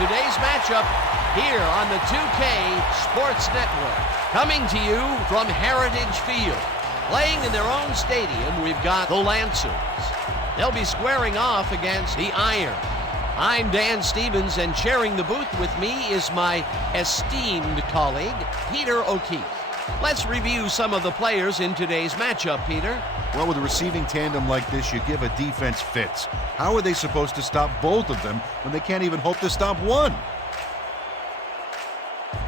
today's matchup here on the 2K Sports Network. Coming to you from Heritage Field. Playing in their own stadium, we've got the Lancers. They'll be squaring off against the Iron. I'm Dan Stevens, and sharing the booth with me is my esteemed colleague, Peter O'Keefe. Let's review some of the players in today's matchup, Peter. Well, with a receiving tandem like this, you give a defense fits. How are they supposed to stop both of them when they can't even hope to stop one?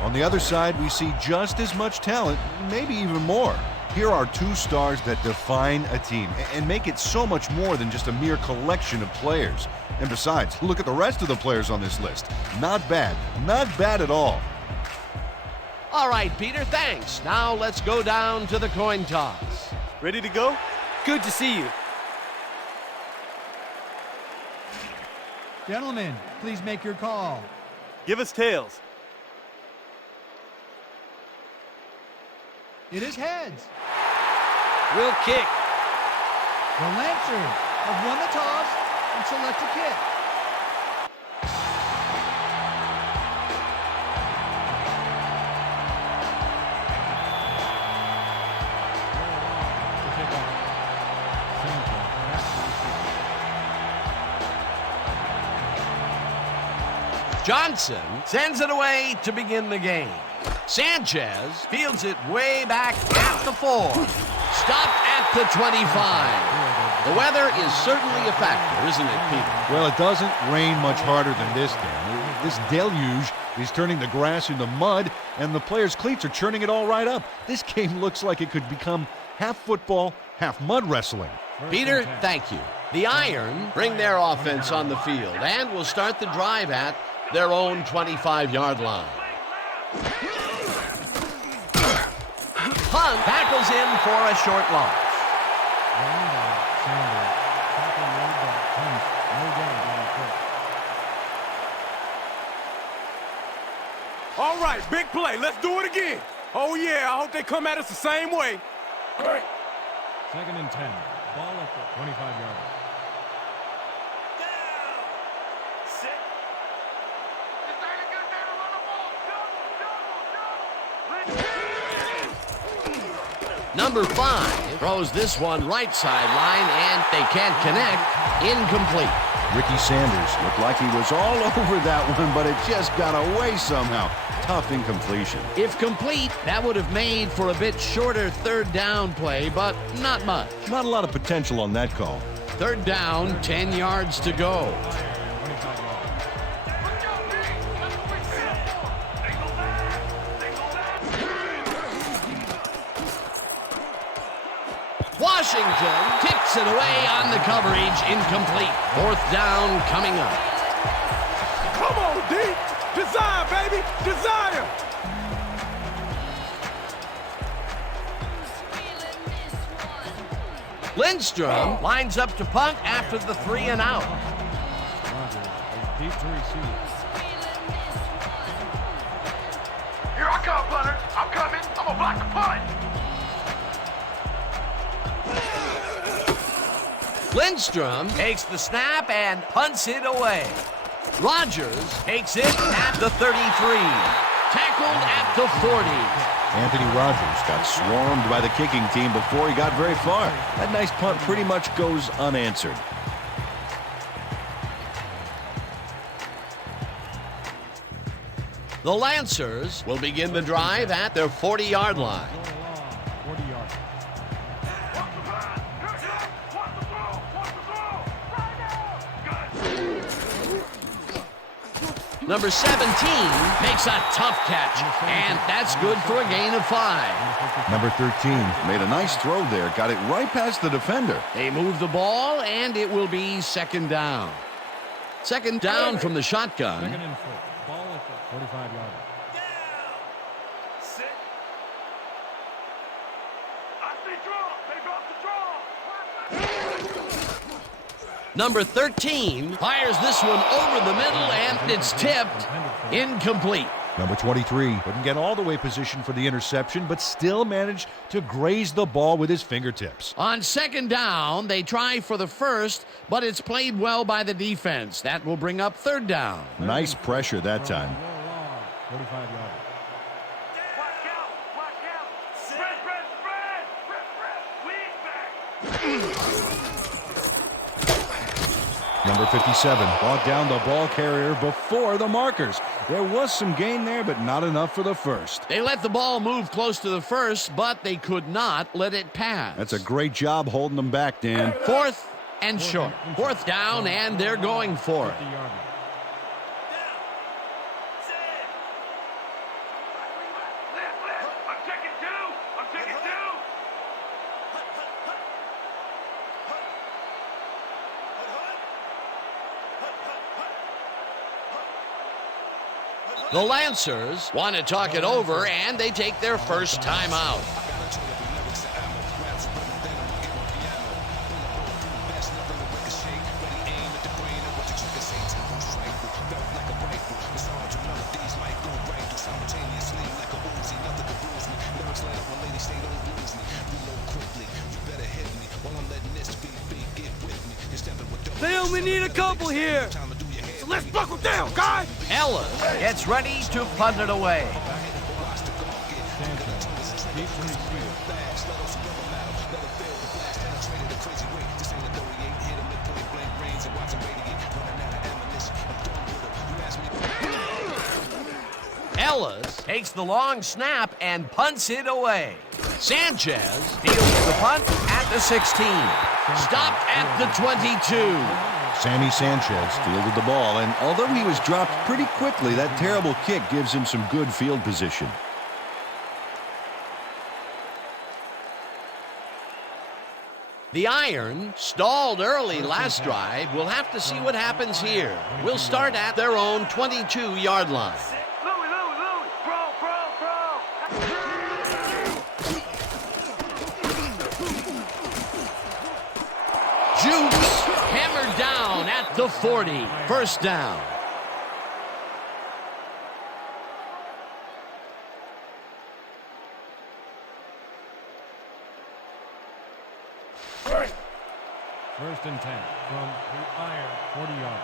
On the other side, we see just as much talent, maybe even more. Here are two stars that define a team and make it so much more than just a mere collection of players. And besides, look at the rest of the players on this list. Not bad. Not bad at all. All right, Peter, thanks. Now let's go down to the coin toss. Ready to go? Good to see you. Gentlemen, please make your call. Give us tails. It is heads. We'll kick. The Lancers have won the toss and select a kick. Johnson sends it away to begin the game. Sanchez fields it way back at the 4. Stopped at the 25. The weather is certainly a factor, isn't it, Peter? Well, it doesn't rain much harder than this, Dan. This deluge is turning the grass into mud, and the players' cleats are churning it all right up. This game looks like it could become half football, half mud wrestling. Peter, thank you. The Iron bring their offense on the field and will start the drive at their own 25-yard line. Hunt tackles in for a short loss. All right, big play. Let's do it again. Oh, yeah, I hope they come at us the same way. Great. 2nd and 10. Ball at the 25-yard line. Number 5 throws this one right sideline, and they can't connect. Incomplete. Ricky Sanders looked like he was all over that one, but it just got away somehow. Tough incompletion. If complete, that would have made for a bit shorter 3rd down play, but not much. Not a lot of potential on that call. 3rd down, 10 yards to go. Washington kicks it away on the coverage. Incomplete. 4th down coming up. Come on, D. Desire, baby. Desire. Lindstrom lines up to punt after the 3 and out. Here I come, punter. I'm coming. I'm going to block the punt. Lindstrom takes the snap and punts it away. Rogers takes it at the 33. Tackled at the 40. Anthony Rogers got swarmed by the kicking team before he got very far. That nice punt pretty much goes unanswered. The Lancers will begin the drive at their 40-yard line. Number 17 makes a tough catch, and that's good for a gain of 5. Number 13 made a nice throw there, got it right past the defender. They move the ball, and it will be 2nd down. 2nd down from the shotgun. 2nd and 4. Ball at the 45-yard line. Number 13 fires this one over the middle, and it's tipped. Incomplete. Number 23 couldn't get all the way positioned for the interception, but still managed to graze the ball with his fingertips. On second down, they try for the first, but it's played well by the defense. That will bring up third down. Nice pressure that time. 45 yards. Number 57 brought down the ball carrier before the markers. There was some gain there, but not enough for the first. They let the ball move close to the first, but they could not let it pass. That's a great job holding them back, Dan. Fourth and short. Fourth down, and they're going for it. The Lancers want to talk it over, and they take their first time out. They only need a couple here. So let's buckle down, guys. Ellis gets ready to punt it away. Ellis takes the long snap and punts it away. Sanchez fields the punt at the 16. Stopped at the 22. Sammy Sanchez fielded the ball, and although he was dropped pretty quickly, that terrible kick gives him some good field position. The Iron stalled early last drive. We'll have to see what happens here. We'll start at their own 22-yard line. Jukes hammered down at the 40. First down. First and 10 from the Iron, 40 yards.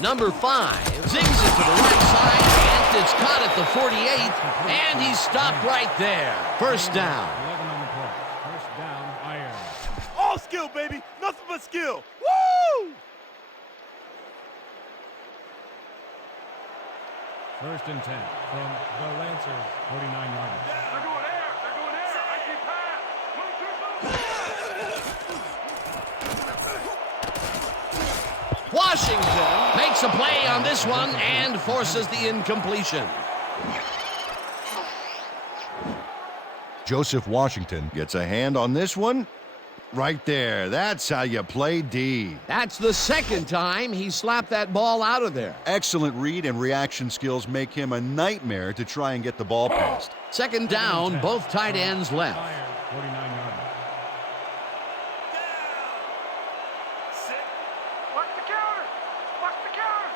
Number 5 zings it to the right side, and it's caught at the 48, and he's stopped right there. First down. 11 on the play. First down, Iron. All skill, baby. Nothing but skill. Woo! First and 10 from the Lancers, 49 yards. They're going air. They're going air. I keep pass. 1, 2, 3. Washington makes a play on this one and forces the incompletion. Joseph Washington gets a hand on this one. Right there. That's how you play D. That's the second time he slapped that ball out of there. Excellent read and reaction skills make him a nightmare to try and get the ball past. Second down, both tight ends left. Iron, 49 yards. Watch the counter. Watch the counter.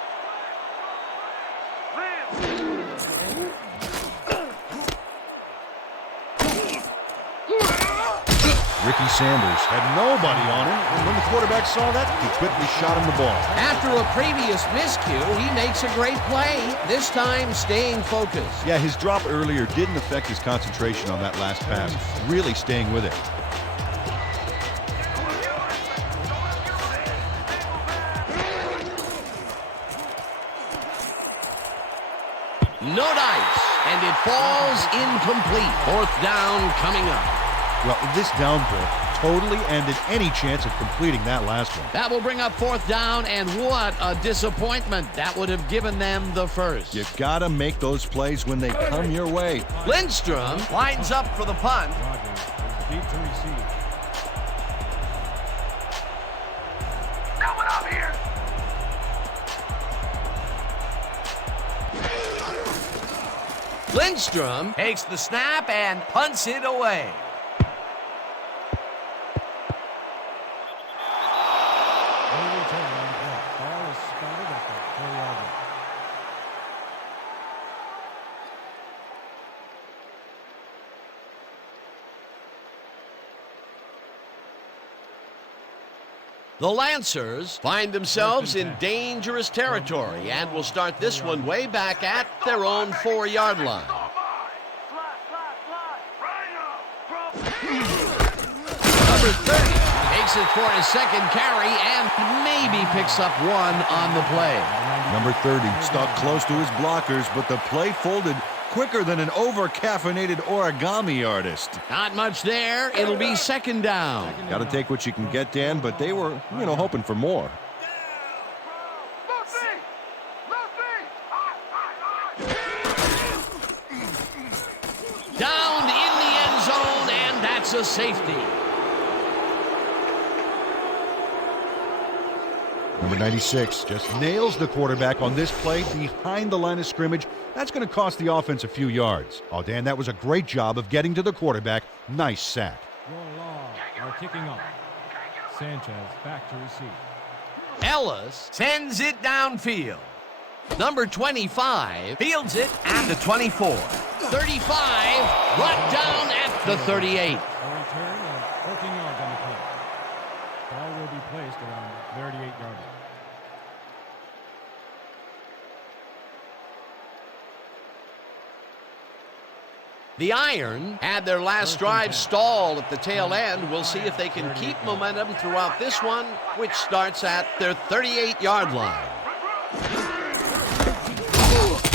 Ricky Sanders had nobody on him, and when the quarterback saw that, he quickly shot him the ball. After a previous miscue, he makes a great play, this time staying focused. Yeah, his drop earlier didn't affect his concentration on that last pass, really staying with it. No dice, and it falls incomplete. Fourth down coming up. Well, this downpour totally ended any chance of completing that last one. That will bring up fourth down, and what a disappointment. That would have given them the first. You gotta make those plays when they come your way. Lindstrom lines up for the punt. Rogers is deep to receive. Coming up here. Lindstrom takes the snap and punts it away. The Lancers find themselves in dangerous territory and will start this one way back at their own 4-yard line. Number 30 takes it for his second carry and maybe picks up one on the play. Number 30 stuck close to his blockers, but the play folded quicker than an over-caffeinated origami artist. Not much there. It'll be second down. Got to take what you can get, Dan, but they were, hoping for more. Down in the end zone, and that's a safety. Number 96 just nails the quarterback on this play behind the line of scrimmage. That's going to cost the offense a few yards. Oh, Dan, that was a great job of getting to the quarterback. Nice sack. Your law are kicking off. Sanchez back to receive. Ellis sends it downfield. Number 25 fields it at the 24. 35 brought down at the 38. A return of 14 yards on the play. Ball will be placed around 38 yards. The Iron had their last drive stall at the tail end. We'll see if they can keep momentum throughout this one, which starts at their 38-yard line.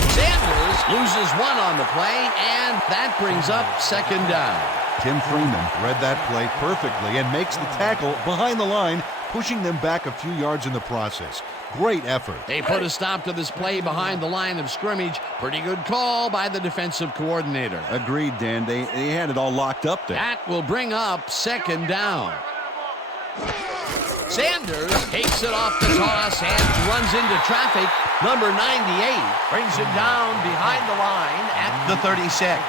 Sanders loses one on the play, and that brings up second down. Tim Freeman read that play perfectly and makes the tackle behind the line, pushing them back a few yards in the process. Great effort. They put a stop to this play behind the line of scrimmage. Pretty good call by the defensive coordinator. Agreed, Dan. They had it all locked up there. That will bring up second down. Sanders takes it off the toss and runs into traffic. Number 98 brings him down behind the line at the 36.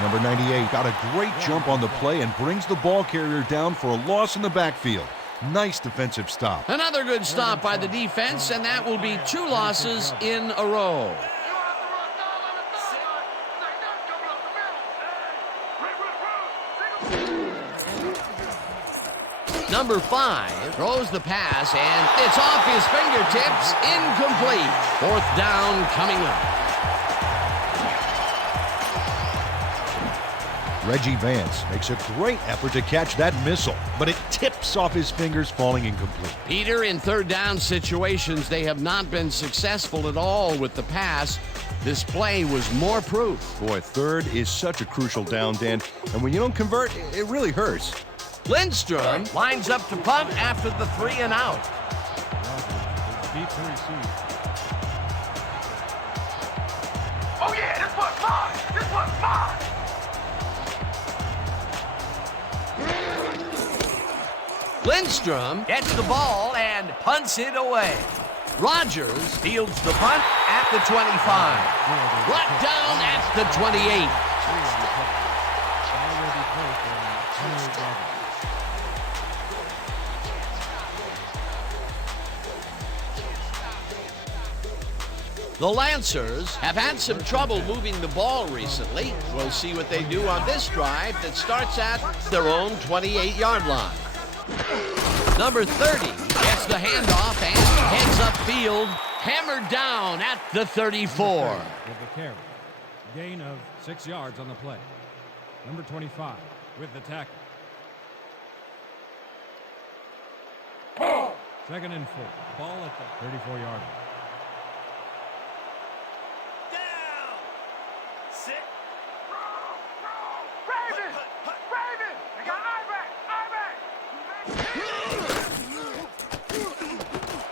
Number 98 got a great jump on the play and brings the ball carrier down for a loss in the backfield. Nice defensive stop. Another good stop by the defense, and that will be 2 losses in a row. Number 5 throws the pass, and it's off his fingertips, incomplete. 4th down coming up. Reggie Vance makes a great effort to catch that missile, but it tips off his fingers, falling incomplete. Peter, in 3rd down situations, they have not been successful at all with the pass. This play was more proof. Boy, 3rd is such a crucial down, Dan, and when you don't convert, it really hurts. Lindstrom lines up to punt after the 3 and out. Deep to receive. Oh yeah, this one's mine! This one's mine! Lindstrom gets the ball and punts it away. Rogers fields the punt at the 25. Brought down at the 28. The Lancers have had some trouble moving the ball recently. We'll see what they do on this drive that starts at their own 28-yard line. Number 30 gets the handoff and heads upfield, hammered down at the 34. With the carry. Gain of 6 yards on the play. Number 25 with the tackle. 2nd and 4. Ball at the 34-yard line.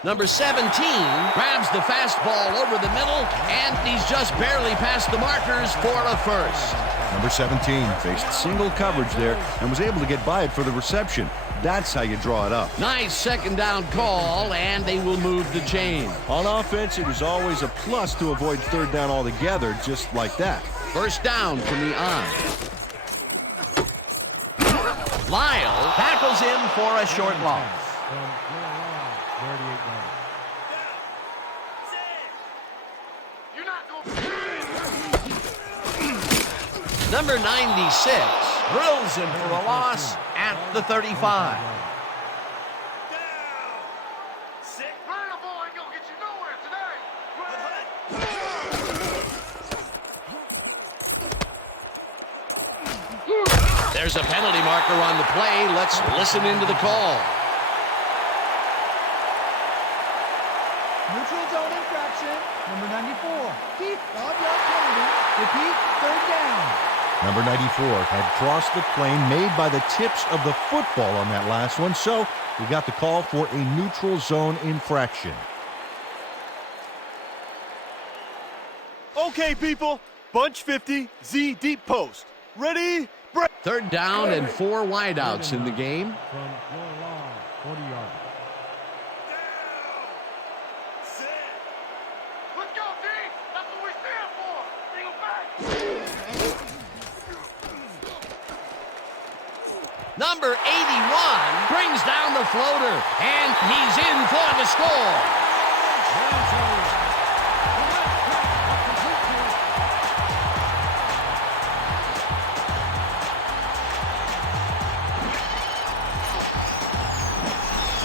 Number 17 grabs the fastball over the middle, and he's just barely past the markers for a first. Number 17 faced single coverage there and was able to get by it for the reception. That's how you draw it up. Nice 2nd down call, and they will move the chain. On offense, it was always a plus to avoid 3rd down altogether, just like that. 1st down from the on. Lyle tackles him for a short loss. Number 96 drills him for a loss at the 35. There's a penalty marker on the play. Let's listen into the call. Neutral zone infraction, number 94. Keep 5-yard penalty. Repeat, third down. Number 94 had crossed the plane made by the tips of the football on that last one, so we got the call for a neutral zone infraction. Okay, people. Bunch 50, Z deep post. Ready? Break. Third down and 4 wideouts in the game. From your long 40 yards. Let's go, D. That's what we stand for. Bring him back. Number 81 brings down the floater, and he's in for the score.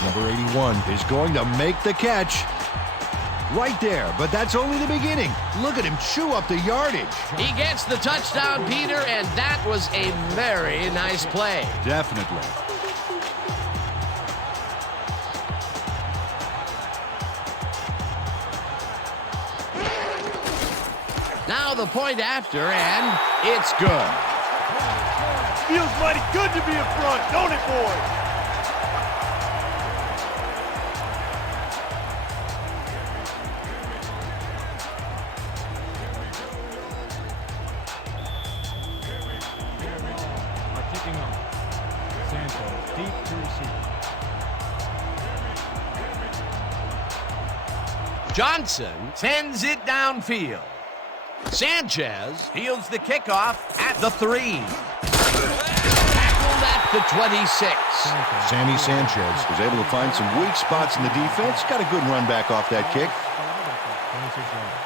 Number 81 is going to make the catch. Right there, but that's only the beginning. Look at him chew up the yardage. He gets the touchdown, Peter, and that was a very nice play. Definitely. Now the point after, and it's good. Feels mighty good to be in front, don't it, boys? Johnson sends it downfield. Sanchez fields the kickoff at the 3. Tackled at the 26. Sammy Sanchez was able to find some weak spots in the defense. Got a good run back off that kick. 26 yards.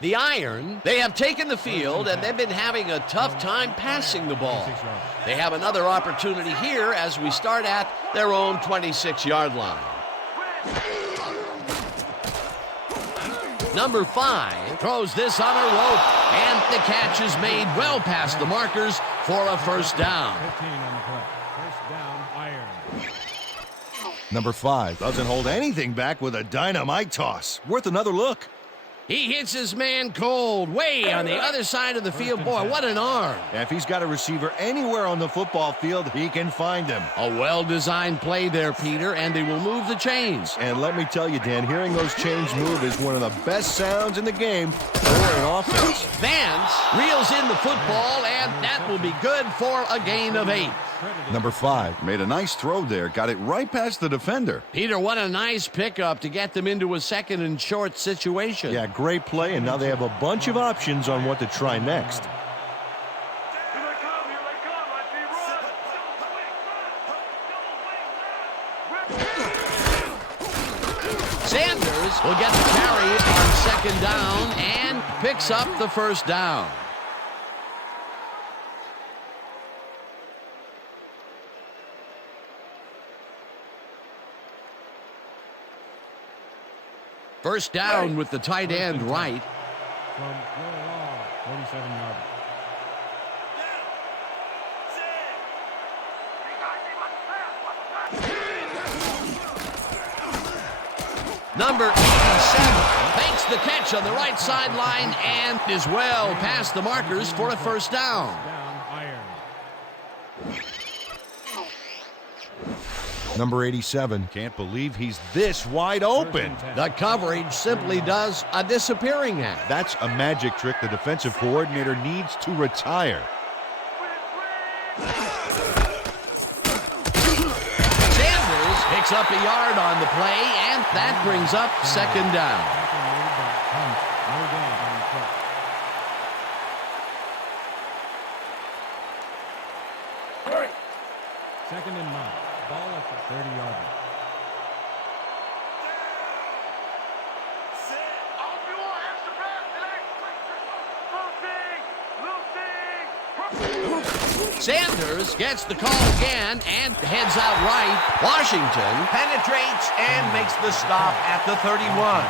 The Iron, they have taken the field, and they've been having a tough time passing the ball. They have another opportunity here as we start at their own 26-yard line. Number 5 throws this on a rope, and the catch is made well past the markers for a first down. 15 on the play. First down, Iron. Number 5 doesn't hold anything back with a dynamite toss. Worth another look. He hits his man cold, way on the other side of the field. Boy, what an arm. If he's got a receiver anywhere on the football field, he can find him. A well-designed play there, Peter, and they will move the chains. And let me tell you, Dan, hearing those chains move is one of the best sounds in the game for an offense. Vance reels in the football, and that will be good for a gain of 8. Number 5 made a nice throw there, got it right past the defender. Peter, what a nice pickup to get them into a second and short situation. Yeah, great play, and now they have a bunch of options on what to try next. Sanders will get the carry on second down and picks up the first down. First down with the tight end right. From your long 47 yards. Number 87 makes the catch on the right sideline and is well past the markers for a first down. Down, Iron. Number 87 can't believe he's this wide open. The coverage simply does a disappearing act. That's a magic trick the defensive coordinator needs to retire. Sanders picks up a yard on the play, and that brings up second down. No gain on the play. Second and 9. Ball at the 30-yard line. Sanders gets the call again and heads out right. Washington penetrates and makes the stop at the 31.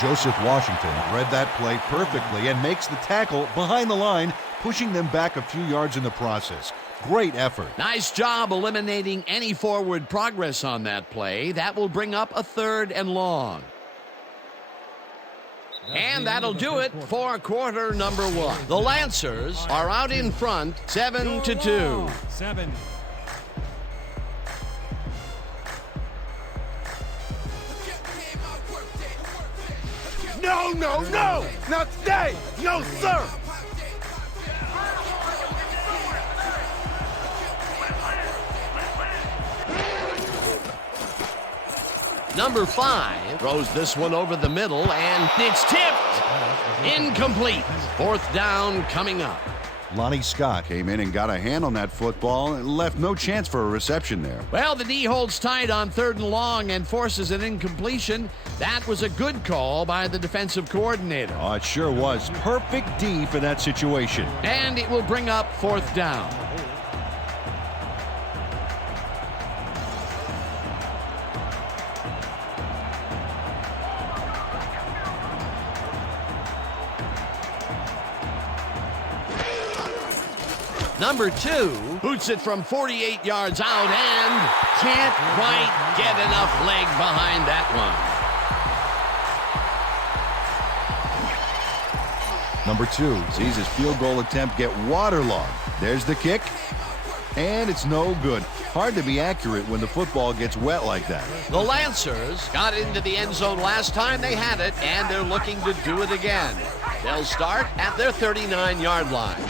Joseph Washington read that play perfectly and makes the tackle behind the line, pushing them back a few yards in the process. Great effort. Nice job eliminating any forward progress on that play. That will bring up a 3rd and long. And that'll do it for quarter number 1. The Lancers are out in front, 7-2. 7. No, no, no! Not today! No, sir! Number 5 throws this one over the middle, and it's tipped. Incomplete. 4th down coming up. Lonnie Scott came in and got a hand on that football and left no chance for a reception there. Well, the D holds tight on 3rd and long and forces an incompletion. That was a good call by the defensive coordinator. Oh, it sure was. Perfect D for that situation. And it will bring up 4th down. Number 2 boots it from 48 yards out and can't quite get enough leg behind that one. Number 2 sees his field goal attempt get waterlogged. There's the kick, and it's no good. Hard to be accurate when the football gets wet like that. The Lancers got into the end zone last time they had it, and they're looking to do it again. They'll start at their 39-yard line.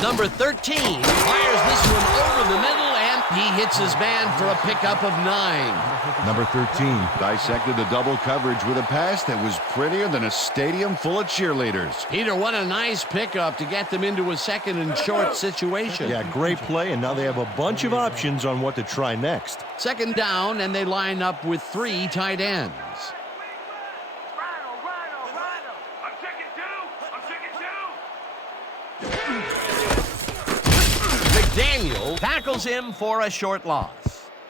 Number 13 fires this one over the middle, and he hits his man for a pickup of 9. Number 13 dissected the double coverage with a pass that was prettier than a stadium full of cheerleaders. Peter, what a nice pickup to get them into a 2nd and short situation. Yeah, great play, and now they have a bunch of options on what to try next. 2nd down, and they line up with 3 tight ends. Rhino. I'm checking 2. I'm checking 2. McDaniel tackles him for a short loss.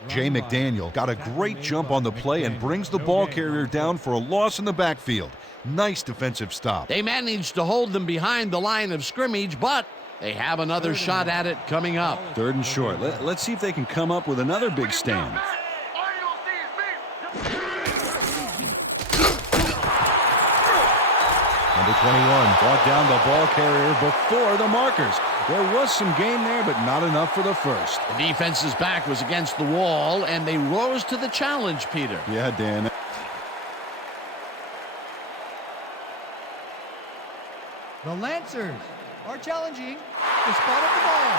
Jay McDaniel got a great jump on the play and brings the ball carrier down for a loss in the backfield. Nice defensive stop. They managed to hold them behind the line of scrimmage, but they have another shot at it coming up. 3rd and short. Let's see if they can come up with another big stand. All you don't see is me. Number 21 brought down the ball carrier before the markers. There was some game there, but not enough for the first. The defense's back was against the wall, and they rose to the challenge, Peter. Yeah, Dan. The Lancers are challenging the spot of the ball.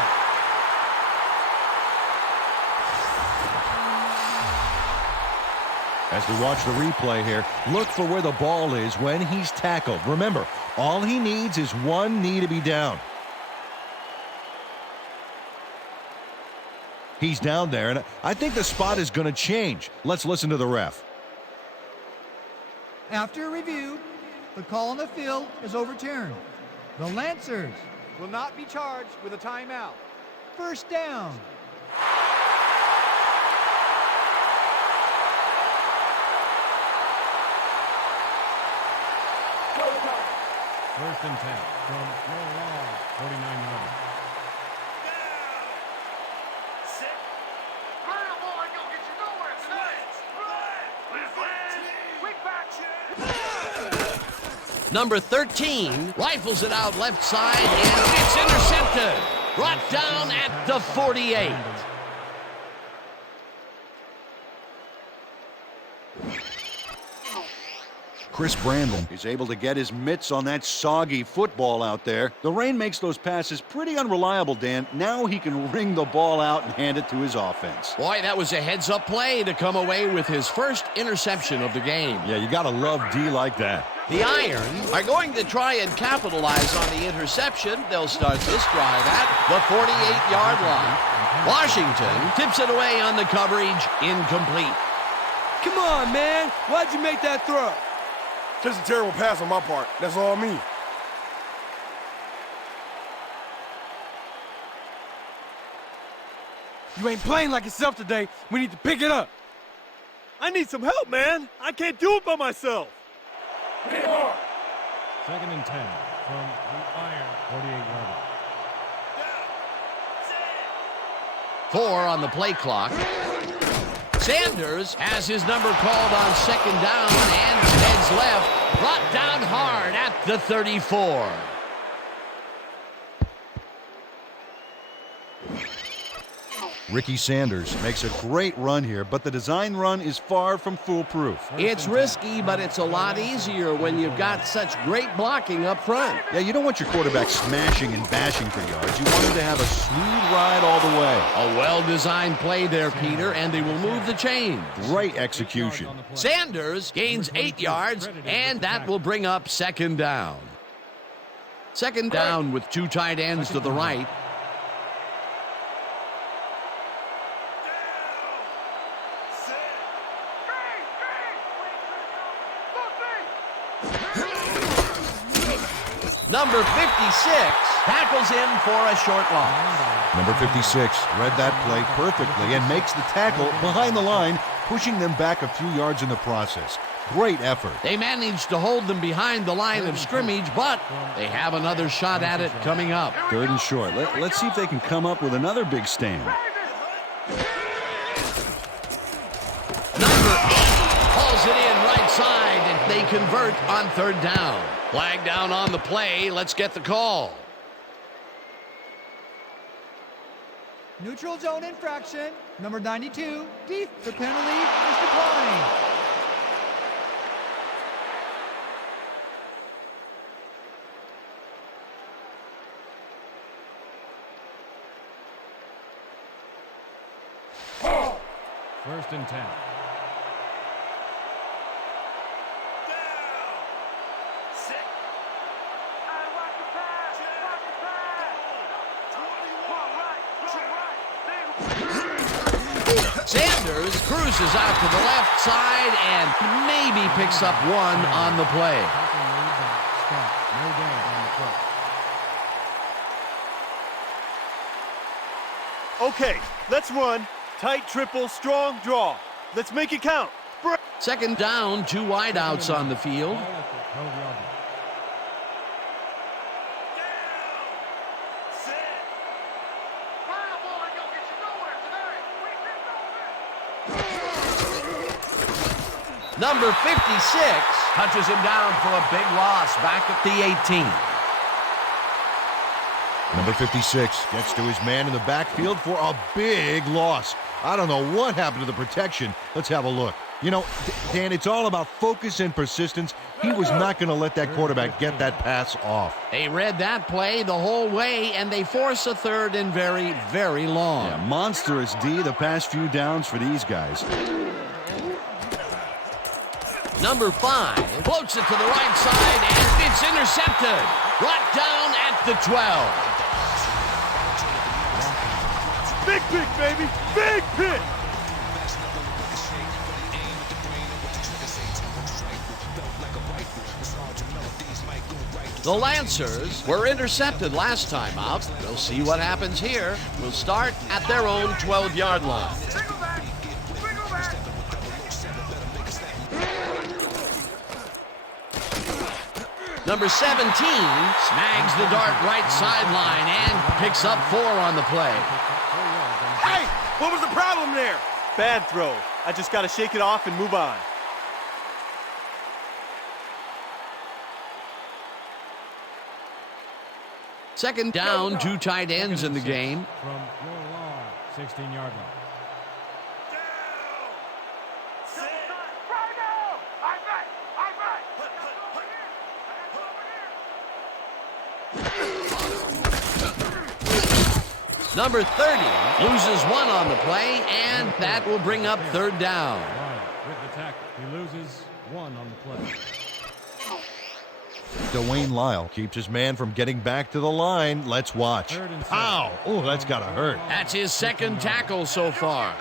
As we watch the replay here, look for where the ball is when he's tackled. Remember, all he needs is one knee to be down. He's down there, and I think the spot is going to change. Let's listen to the ref. After review, the call on the field is overturned. The Lancers will not be charged with a timeout. 1st down. 1st and 10 from 49 yards. Rhino ball ain't gonna get you nowhere tonight. Quick back. Number 13 rifles it out left side, and it's intercepted. Brought down at the 48. Chris Brandon is able to get his mitts on that soggy football out there. The rain makes those passes pretty unreliable, Dan. Now he can ring the ball out and hand it to his offense. Boy, that was a heads-up play to come away with his first interception of the game. Yeah, you got to love D like that. The Iron are going to try and capitalize on the interception. They'll start this drive at the 48-yard line. Washington tips it away on the coverage, incomplete. Come on, man. Why'd you make that throw? Just a terrible pass on my part. That's all I mean. You ain't playing like yourself today. We need to pick it up. I need some help, man. I can't do it by myself. Second and 10 from the iron 48-yarder. 4 on the play clock. Sanders has his number called on second down and heads left. Brought down hard at the 34. Ricky Sanders makes a great run here, but the design run is far from foolproof. It's risky, but it's a lot easier when you've got such great blocking up front. Yeah, you don't want your quarterback smashing and bashing for yards. You want him to have a smooth ride all the way. A well-designed play there, Peter, and they will move the chains. Great execution. Sanders gains 8 yards, and that will bring up second down. Second down with 2 tight ends to the right. Number 56 tackles him for a short loss. Number 56 read that play perfectly and makes the tackle behind the line, pushing them back a few yards in the process. Great effort. They managed to hold them behind the line of scrimmage, but they have another shot at it coming up. 3rd and short. Let's see if they can come up with another big stand. Number 80 hauls it in right side, and they convert on 3rd down. Flag down on the play. Let's get the call. Neutral zone infraction. Number 92. The penalty is declined. First and 10. Sanders cruises out to the left side and maybe picks up 1 on the play. No gain on the play. Okay, let's run. Tight triple, strong draw. Let's make it count. Second down, 2 wideouts on the field. Ball at the 12-yard line. Number 56 touches him down for a big loss back at the 18. Number 56 gets to his man in the backfield for a big loss. I don't know what happened to the protection. Let's have a look. You know, Dan, it's all about focus and persistence. He was not going to let that quarterback get that pass off. They read that play the whole way, and they force a 3rd and very, very long. Yeah, monstrous D the past few downs for these guys. Number 5 floats it to the right side, and it's intercepted. Brought down at the 12. Big pick, baby. Big pick. The Lancers were intercepted last time out. We'll see what happens here. We'll start at their own 12-yard line. Number 17 snags the dart right sideline and picks up 4 on the play. Hey, what was the problem there? Bad throw. I just got to shake it off and move on. Second down, 2 tight ends in the game. From your long 16-yard line. Number 30 loses 1 on the play, and that will bring up 3rd down. With the tackle, he loses 1 on the play. Dwayne Lyle keeps his man from getting back to the line. Let's watch. Ow! Oh, that's got to hurt. That's his 2nd tackle so far.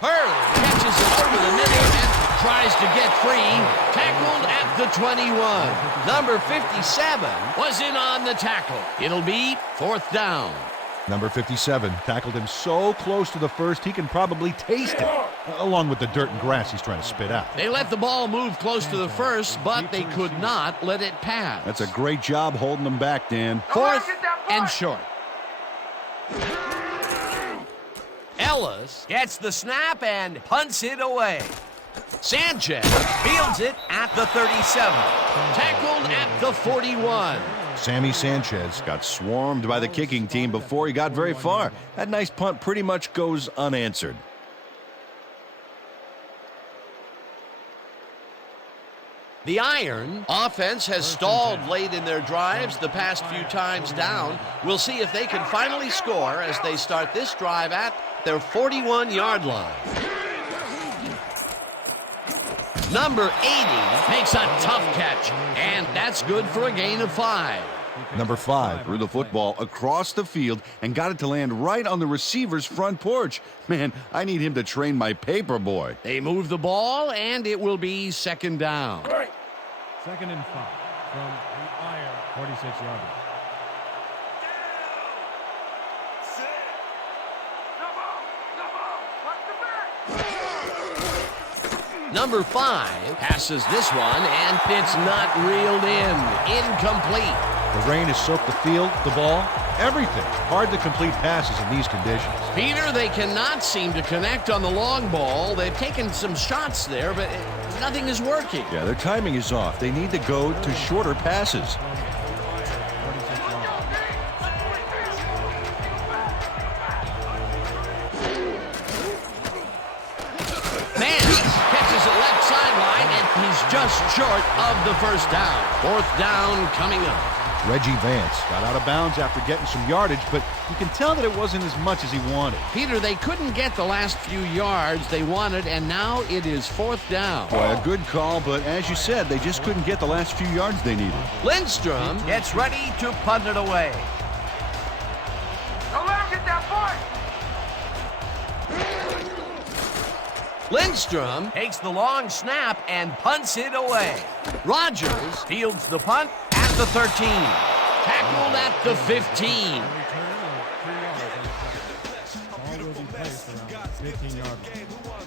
Hurley catches it over the middle and tries to get free, tackled at the 21. Number 57 was in on the tackle. It'll be 4th down. Number 57 tackled him so close to the first he can probably taste it, along with the dirt and grass he's trying to spit out. They let the ball move close to the first, but they could not let it pass. That's a great job holding them back, Dan. 4th and short. Ellis gets the snap and punts it away. Sanchez fields it at the 37. Tackled at the 41. Sammy Sanchez got swarmed by the kicking team before he got very far. That nice punt pretty much goes unanswered. The Iron offense has stalled late in their drives the past few times down. We'll see if they can finally score as they start this drive at their 41-yard line. Number 80 makes a tough catch, and that's good for a gain of 5. Number 5 threw the football across the field and got it to land right on the receiver's front porch. Man, I need him to train my paper boy. They move the ball, and it will be 2nd down. 2nd and 5 from the Iron 46-yard line. Number 5 passes this one, and it's not reeled in. Incomplete. The rain has soaked the field, the ball, everything. Hard to complete passes in these conditions. Peter, they cannot seem to connect on the long ball. They've taken some shots there, but nothing is working. Yeah, their timing is off. They need to go to shorter passes. He's just short of the 1st down. 4th down coming up. Reggie Vance got out of bounds after getting some yardage, but you can tell that it wasn't as much as he wanted. Peter, they couldn't get the last few yards they wanted, and now it is 4th down. Boy, a good call, but as you said, they just couldn't get the last few yards they needed. Lindstrom gets ready to punt it away. Don't let him get that point. Lindstrom takes the long snap and punts it away. Rogers fields the punt at the 13. Tackled at the 15. Ball will be placed around 15-yard line.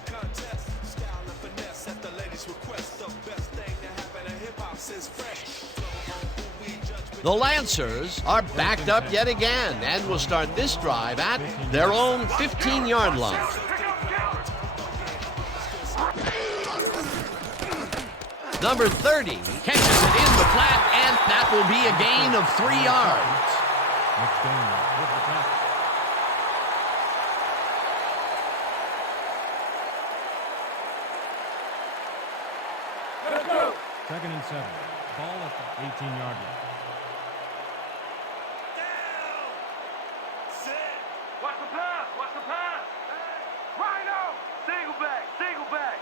The Lancers are backed up yet again and will start this drive at their own 15-yard line. Number 30 catches it in the flat, and that will be a gain of 3 yards. McDaniel with the tackle. Let's go. 2nd and 7. Ball at the 18-yard line. Watch the pass. Watch the pass. Rhino. Single back. Single back.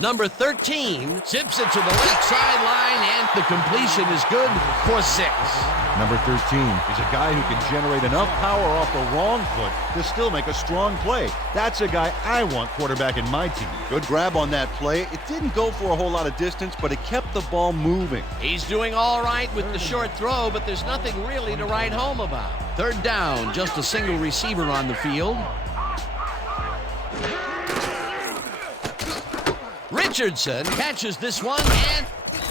Number 13 zips it to the left sideline, and the completion is good for 6. Number 13 is a guy who can generate enough power off the wrong foot to still make a strong play. That's a guy I want quarterbacking my team. Good grab on that play. It didn't go for a whole lot of distance, but it kept the ball moving. He's doing all right with the short throw, but there's nothing really to write home about. 3rd down, just a single receiver on the field. Richardson catches this one,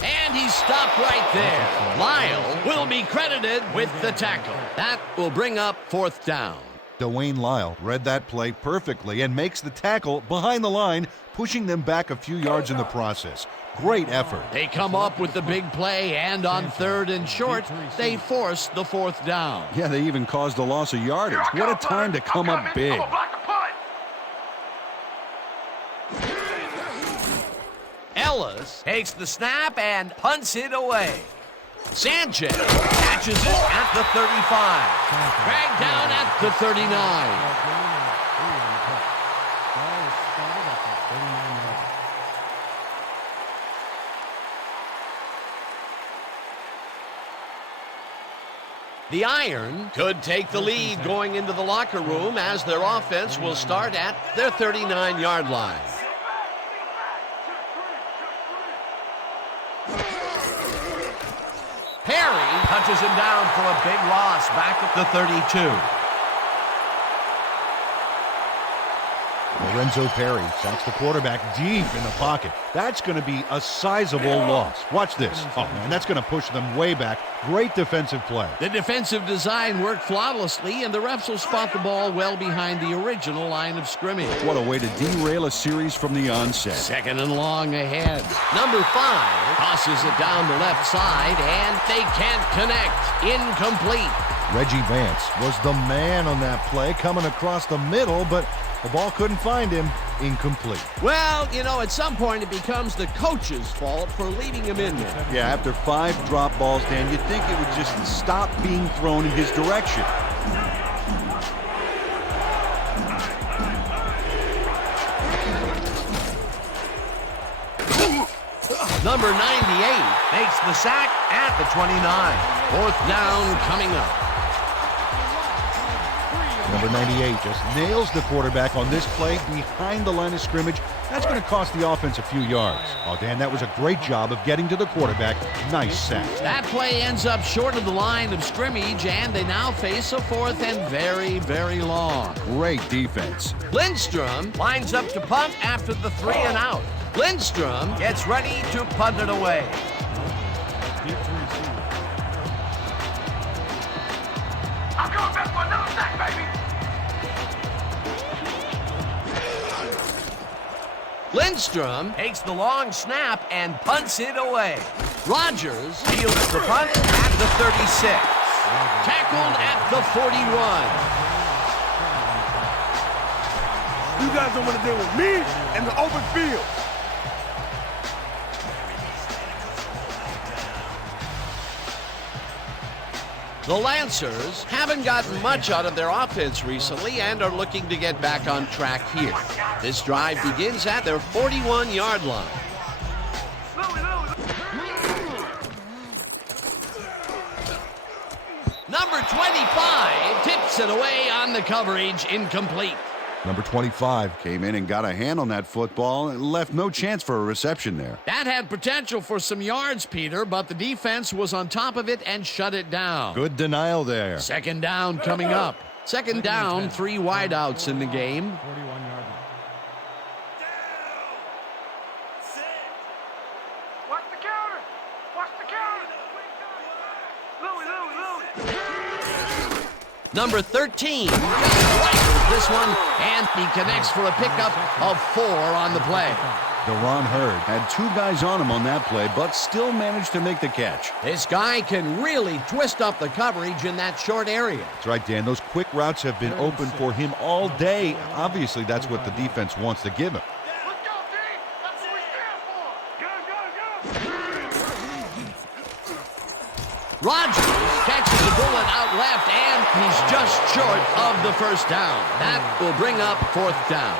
and he's stopped right there. Lyle will be credited with the tackle. That will bring up 4th down. Dwayne Lyle read that play perfectly and makes the tackle behind the line, pushing them back a few yards in the process. Great effort. They come up with the big play, and on 3rd and short, they force the 4th down. Yeah, they even caused a loss of yardage. What a time to come up big. I'm gonna block the punt. Ellis takes the snap and punts it away. Sanchez catches it at the 35. Dragged down at the 39. The Iron could take the lead going into the locker room as their offense will start at their 39-yard line. Perry touches him down for a big loss back at the 32. Lorenzo Perry sacks the quarterback deep in the pocket. That's going to be a sizable loss. Watch this. Oh, man, that's going to push them way back. Great defensive play. The defensive design worked flawlessly, and the refs will spot the ball well behind the original line of scrimmage. What a way to derail a series from the onset. Second and long ahead. Number 5 tosses it down the left side, and they can't connect. Incomplete. Reggie Vance was the man on that play, coming across the middle, but the ball couldn't find him. Incomplete. Well, you know, at some point it becomes the coach's fault for leaving him in there. Yeah, after 5 drop balls, Dan, you'd think it would just stop being thrown in his direction. Number 98 makes the sack at the 29. Fourth down coming up. Number 98 just nails the quarterback on this play behind the line of scrimmage. That's going to cost the offense a few yards. Oh, Dan, that was a great job of getting to the quarterback. Nice sack. That play ends up short of the line of scrimmage, and they now face a fourth and very, very long. Great defense. Lindstrom lines up to punt after the 3 and out. Lindstrom gets ready to punt it away. I'm going back for another sack, baby. Lindstrom takes the long snap and punts it away. Rogers fields the punt at the 36. Tackled at the 41. You guys don't want to deal with me in the open field. The Lancers haven't gotten much out of their offense recently and are looking to get back on track here. This drive begins at their 41-yard line. Number 25 tips it away on the coverage, incomplete. Number 25 came in and got a hand on that football and left no chance for a reception there. That had potential for some yards, Peter, but the defense was on top of it and shut it down. Good denial there. Second down coming up. Second down, 3 wideouts in the game. 41-yard line. Watch the counter. Watch the counter. Louie. Number 13 got right with this one, and he connects for a pickup of 4 on the play. Deron Hurd had 2 guys on him on that play, but still managed to make the catch. This guy can really twist up the coverage in that short area. That's right, Dan. Those quick routes have been open for him all day. Obviously, that's what the defense wants to give him. Let's go, D. That's what we stand for. Go. Rogers catches the bullet out left, and he's just short of the first down. That will bring up 4th down.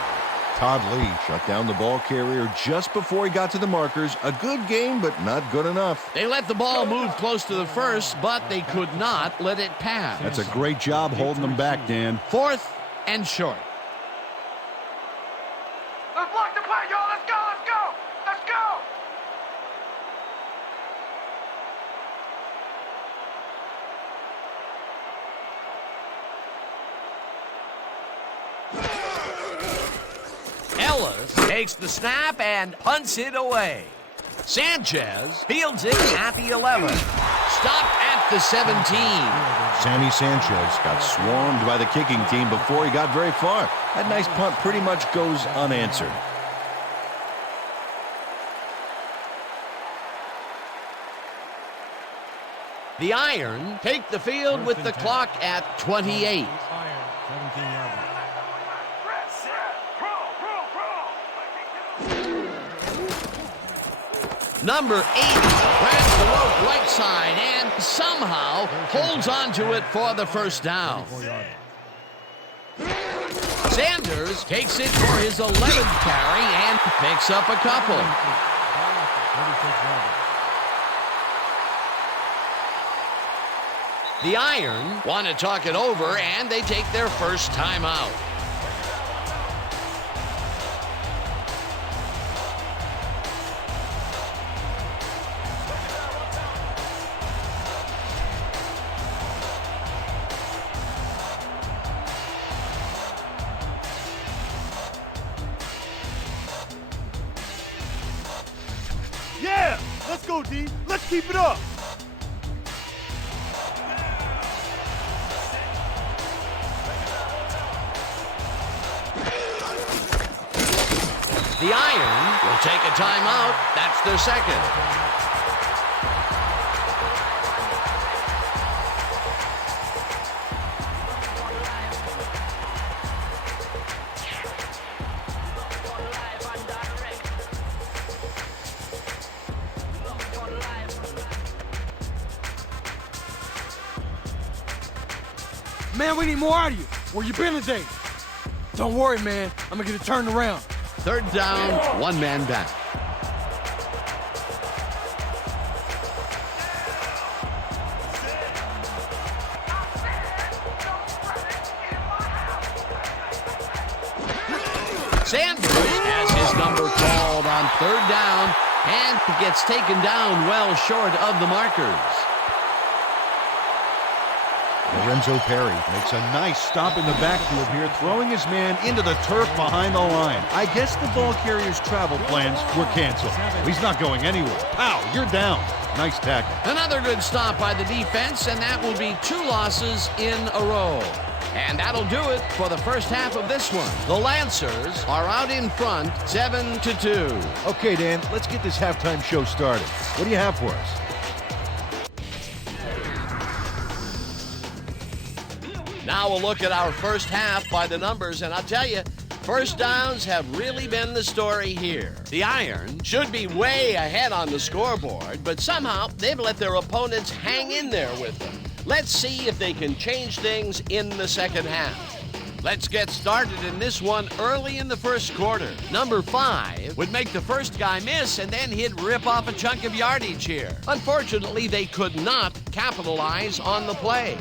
Todd Lee shut down the ball carrier just before he got to the markers. A good game, but not good enough. They let the ball move close to the first, but they could not let it pass. That's a great job holding them back, Dan. 4th and short. Let's block the play, y'all. Let's go. Ellis takes the snap and punts it away. Sanchez fields it at the 11. Stopped at the 17. Sammy Sanchez got swarmed by the kicking team before he got very far. That nice punt pretty much goes unanswered. The Iron take the field with the clock at 28. 17-yard line. Number 80 grabs the rope right side and somehow holds on to it for the first down. Sanders takes it for his 11th carry and picks up a couple. The Iron want to talk it over, and they take their first timeout. go, D. Let's keep it up. The Iron will take a timeout. That's their second. Man, we need more out of you. Where you been today? Don't worry, man. I'm gonna get it turned around. Third down, one man back. Sanders has his number called on third down and gets taken down well short of the markers. Lorenzo Perry makes a nice stop in the backfield here, throwing his man into the turf behind the line. I guess the ball carrier's travel plans were canceled. He's not going anywhere. Pow, you're down. Nice tackle. Another good stop by the defense, and that will be 2 losses in a row. And that'll do it for the first half of this one. The Lancers are out in front, 7-2. Okay, Dan, let's get this halftime show started. What do you have for us? Now we'll look at our first half by the numbers, and I'll tell you, first downs have really been the story here. The Iron should be way ahead on the scoreboard, but somehow they've let their opponents hang in there with them. Let's see if they can change things in the second half. Let's get started in this one early in the first quarter. Number 5 would make the first guy miss, and then he'd rip off a chunk of yardage here. Unfortunately, they could not capitalize on the play.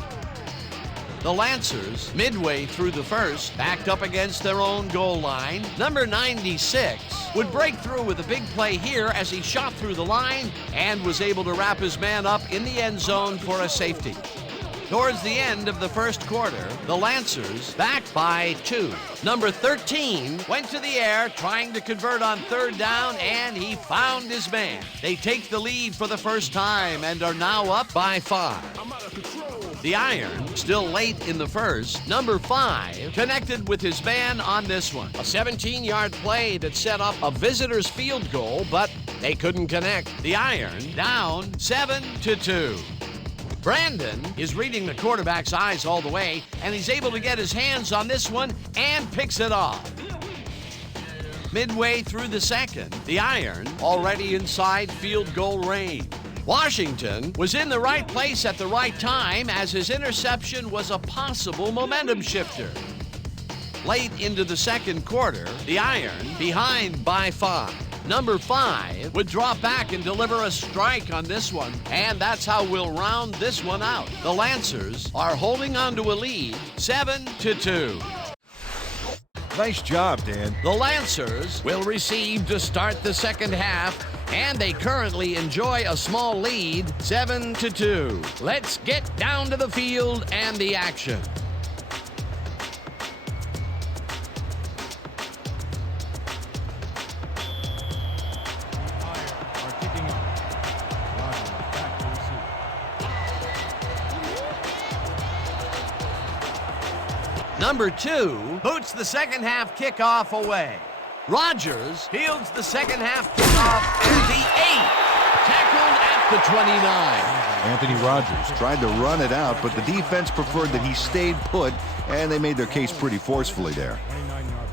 The Lancers, midway through the first, backed up against their own goal line. Number 96 would break through with a big play here as he shot through the line and was able to wrap his man up in the end zone for a safety. Towards the end of the first quarter, the Lancers backed by 2. Number 13 went to the air trying to convert on third down, and he found his man. They take the lead for the first time and are now up by 5. I'm out of control. The Iron, still late in the first, number 5 connected with his man on this one. A 17-yard play that set up a visitor's field goal, but they couldn't connect. The Iron down 7-2. Brandon is reading the quarterback's eyes all the way, and he's able to get his hands on this one and picks it off. Midway through the second, the Iron already inside field goal range. Washington was in the right place at the right time as his interception was a possible momentum shifter. Late into the second quarter, the Iron behind by 5. Number 5 would drop back and deliver a strike on this one, and that's how we'll round this one out. The Lancers are holding on to a lead, 7-2. Nice job, Dan. The Lancers will receive to start the second half, and they currently enjoy a small lead, 7-2. Let's get down to the field and the action. Number 2 boots the second half kickoff away. Rogers fields the second half kickoff at the 8, tackled at the 29. Anthony Rogers tried to run it out, but the defense preferred that he stayed put, and they made their case pretty forcefully there. 29 yards.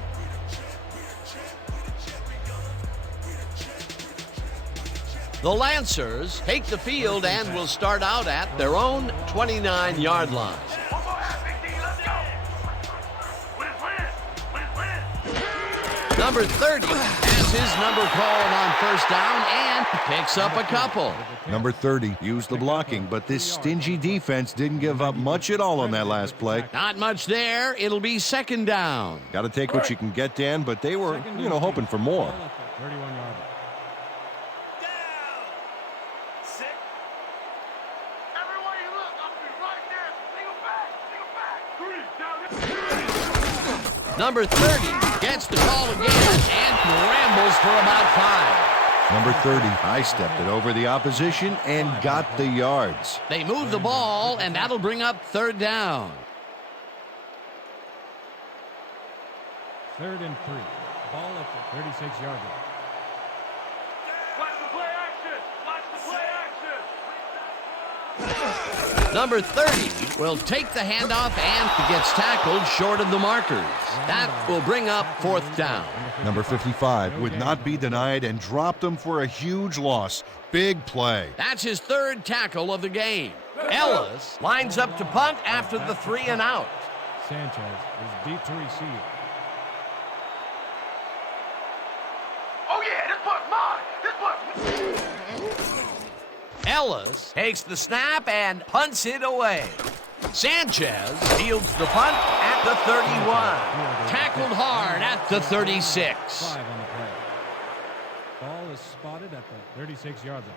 The Lancers take the field and will start out at their own 29-yard line. One more half, Big D, let's go. Win. Number 30 has his number called on first down and picks up a couple. Number 30 used the blocking, but this stingy defense didn't give up much at all on that last play. Not much there. It'll be second down. Got to take what you can get, Dan, but they were, hoping for more. 31 yards. Everywhere you look, I'll be right there. Single back. 3 down. Number 30 gets the call again and rambles for about 5. Number 30 high-stepped it over the opposition and got the yards. They move the ball, and that'll bring up third down. 3rd and 3. Ball at the 36-yard line. Watch the play action. Watch the play action. Number 30 will take the handoff and gets tackled short of the markers. That will bring up 4th down. Number 55 would not be denied and dropped him for a huge loss. Big play. That's his 3rd tackle of the game. Ellis lines up to punt after the 3 and out. Sanchez is deep to receive. Oh yeah, this one's mine. This one's. Ellis takes the snap and punts it away. Sanchez fields the punt at the 31. Tackled hard at the 36. 5 on the play. Ball is spotted at the 36-yard line.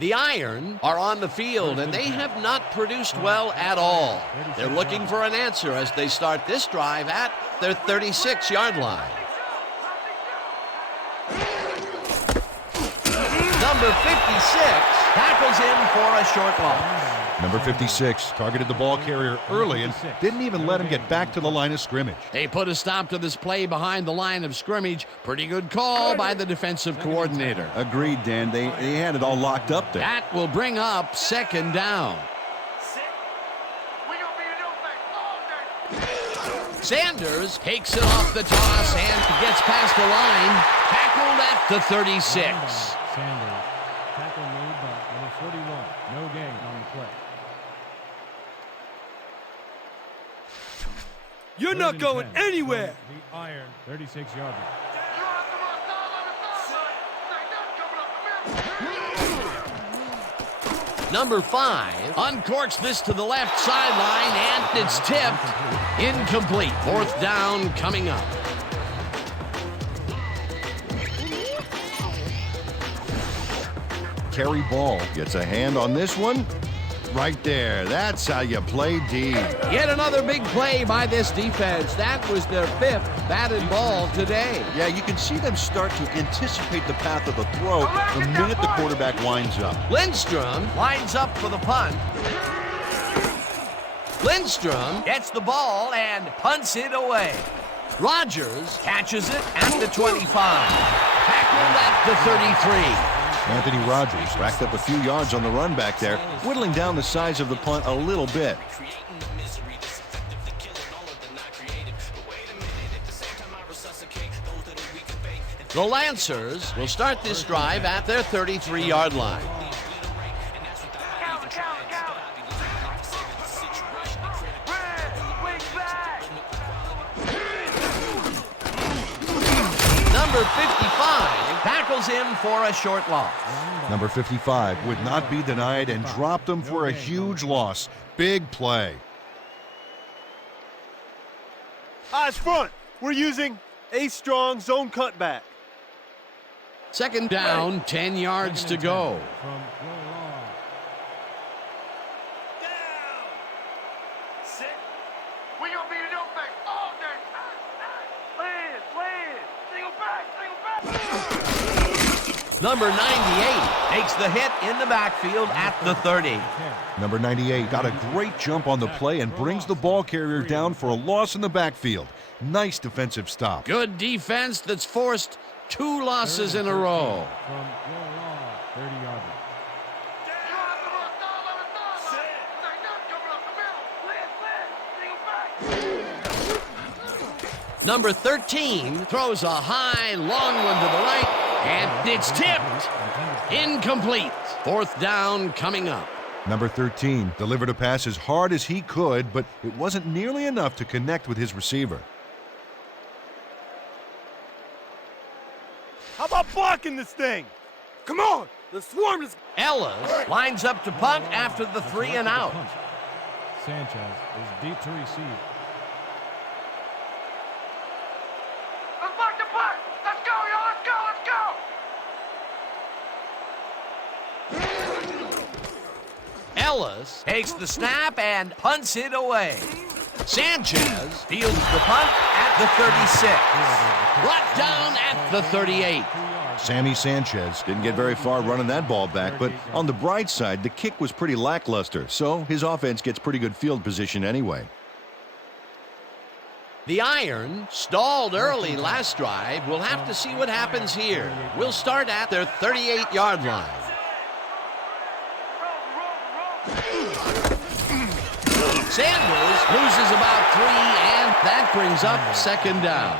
The Iron are on the field, and they have not produced well at all. They're looking for an answer as they start this drive at their 36-yard line. Number 56 tackles in for a short loss. Number 56 targeted the ball carrier early and didn't even let him get back to the line of scrimmage. They put a stop to this play behind the line of scrimmage. Pretty good call by the defensive coordinator. Agreed, Dan. They had it all locked up there. That will bring up 2nd down. We gonna be in your face all day. Sanders takes it off the toss and gets past the line. Tackled at the 36. Sanders. Tackle made by number 41. No gain on the play. You're not going anywhere. The Iron 36-yard line. You have to run down on the sideline. Like that coming up the middle. Number 5 uncorks this to the left sideline, and it's tipped. Incomplete. 4th down coming up. Kerry Ball gets a hand on this one. Right there. That's how you play D. Yet another big play by this defense. That was their 5th batted ball today. Yeah, you can see them start to anticipate the path of the throw the minute the quarterback winds up. Lindstrom lines up for the punt. Lindstrom gets the ball and punts it away. Rogers catches it at the 25. Tackled at the 33. Anthony Rogers racked up a few yards on the run back there, whittling down the size of the punt a little bit. The Lancers will start this drive at their 33-yard line. Count, count, count. Red, swing back. Number 55 tackles him for a short loss. Number 55 would not be denied and dropped him for a huge loss. Big play. Eyes front. We're using a strong zone cutback. 2nd down, 10 yards to go. From Roll Down. Sit. We gonna be in your face all day. Land. Single back. Number 98 takes the hit in the backfield at the 30. Number 98 got a great jump on the play and brings the ball carrier down for a loss in the backfield. Nice defensive stop. Good defense that's forced 2 losses in a row. From Roll 30-yard line. You have to run down on the sideline. Like that coming up the middle. Land. Single back. Number 13 throws a high, long one to the right, and it's tipped. Incomplete. 4th down coming up. Number 13 delivered a pass as hard as he could, but it wasn't nearly enough to connect with his receiver. How about blocking this thing? Come on. The swarm is. Ellis lines up to punt after the 3 and out. Sanchez is deep to receive. Let's mark the punt. Let's go, y'all. Let's go. Ellis takes the snap and punts it away. Sanchez fields the punt at the 36. Brought down at the 38. Sammy Sanchez didn't get very far running that ball back, but on the bright side, the kick was pretty lackluster, so his offense gets pretty good field position anyway. The Iron stalled early last drive. We'll have to see what happens here. We'll start at their 38-yard line. Sanders loses about 3, and that brings up second down.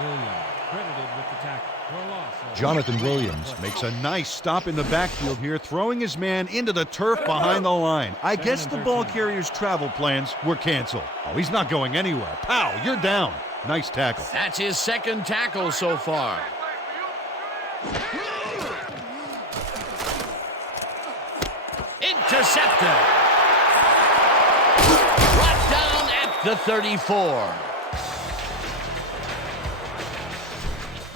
Williams credited with the tackle for a loss. Jonathan Williams makes a nice stop in the backfield here, throwing his man into the turf behind the line. I guess the ball carrier's travel plans were canceled. Oh, he's not going anywhere. Pow, you're down. Nice tackle. That's his second tackle so far. Intercepted. Brought down at the 34.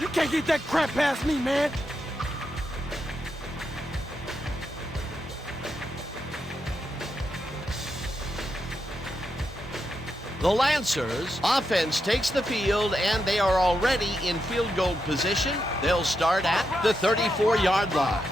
You can't get that crap past me, man. The Lancers offense takes the field, and they are already in field goal position. They'll start at the 34-yard line.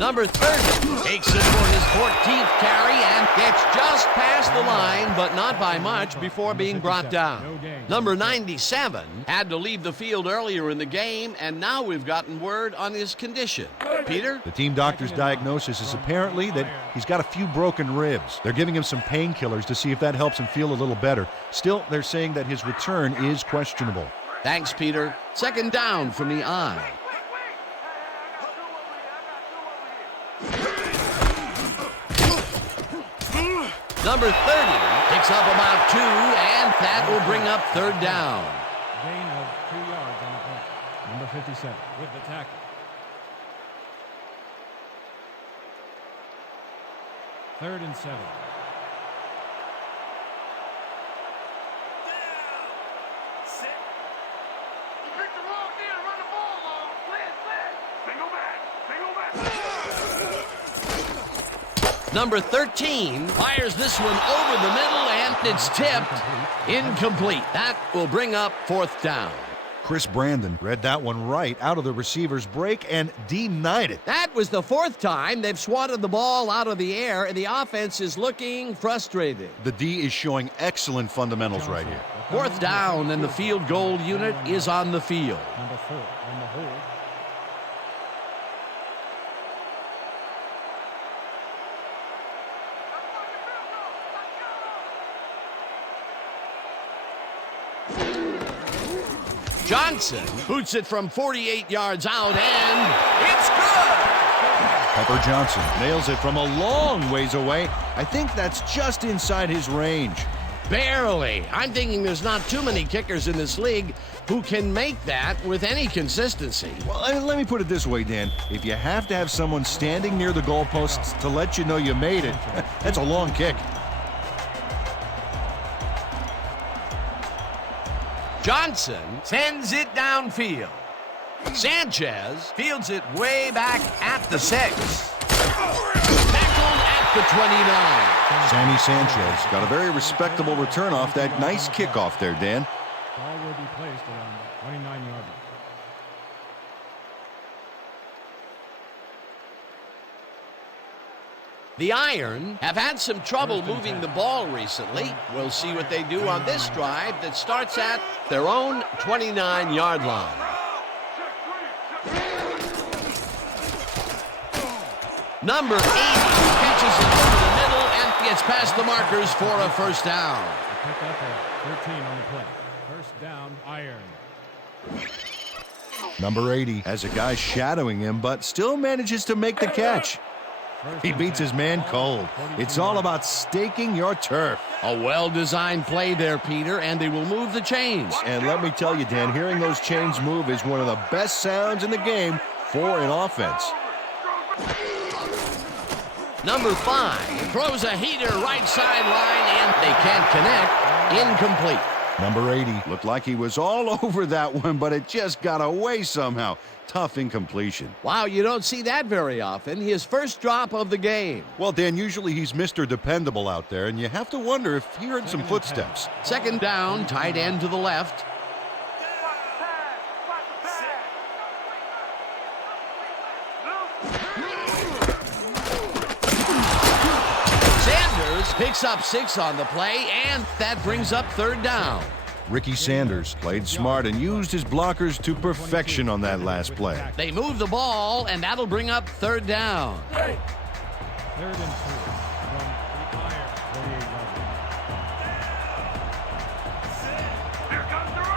Number 30 takes it for his 14th carry and gets just past the line, but not by much before being brought down. Number 97 had to leave the field earlier in the game, and now we've gotten word on his condition. Peter? The team doctor's diagnosis is apparently that he's got a few broken ribs. They're giving him some painkillers to see if that helps him feel a little better. Still, they're saying that his return is questionable. Thanks, Peter. Second down from the I. Number 30 picks up about 2, and that will bring up third down. Gain of 2 yards on the play. Number 57 with the tackle. Third and 7. You picked the wrong knee to run the ball long. Clear. Single back. Number 13 fires this one over the middle, and it's tipped. Incomplete. That will bring up fourth down. Chris Brandon read that one right out of the receiver's break and denied it. That was the 4th time they've swatted the ball out of the air, and the offense is looking frustrated. The D is showing excellent fundamentals right here. Fourth down, and the field goal unit is on the field. Number 4 on the hold. Johnson boots it from 48 yards out, and it's good! Pepper Johnson nails it from a long ways away. I think that's just inside his range. Barely. I'm thinking there's not too many kickers in this league who can make that with any consistency. Well, let me put it this way, Dan. If you have to have someone standing near the goalposts to let you know you made it, that's a long kick. Johnson sends it downfield. Sanchez fields it way back at the 6. Tackled at the 29. Sammy Sanchez got a very respectable return off that nice kickoff there, Dan. Ball will be placed around the 29-yard line. The Iron have had some trouble moving the ball recently. We'll see what they do on this drive that starts at their own 29-yard line. Number 80 catches it over the middle and gets past the markers for a first down. Pick up a 13 on the play. First down, Iron. Number 80 has a guy shadowing him, but still manages to make the catch. He beats his man cold. It's all about staking your turf. A well-designed play there, Peter, and they will move the chains. And let me tell you, Dan, hearing those chains move is one of the best sounds in the game for an offense. Number 5 throws a heater right sideline, and they can't connect. Incomplete. Number 80 looked like he was all over that one, but it just got away somehow. Tough incompletion. Wow, you don't see that very often. His first drop of the game. Well, Dan, usually he's Mr. Dependable out there, and you have to wonder if he heard some footsteps. Second down, tight end to the left. Sanders picks up 6 on the play, and that brings up third down. Ricky Sanders played smart and used his blockers to perfection on that last play. They move the ball, and that'll bring up third down. Third and 2 from the 48-yard line. Here comes the run.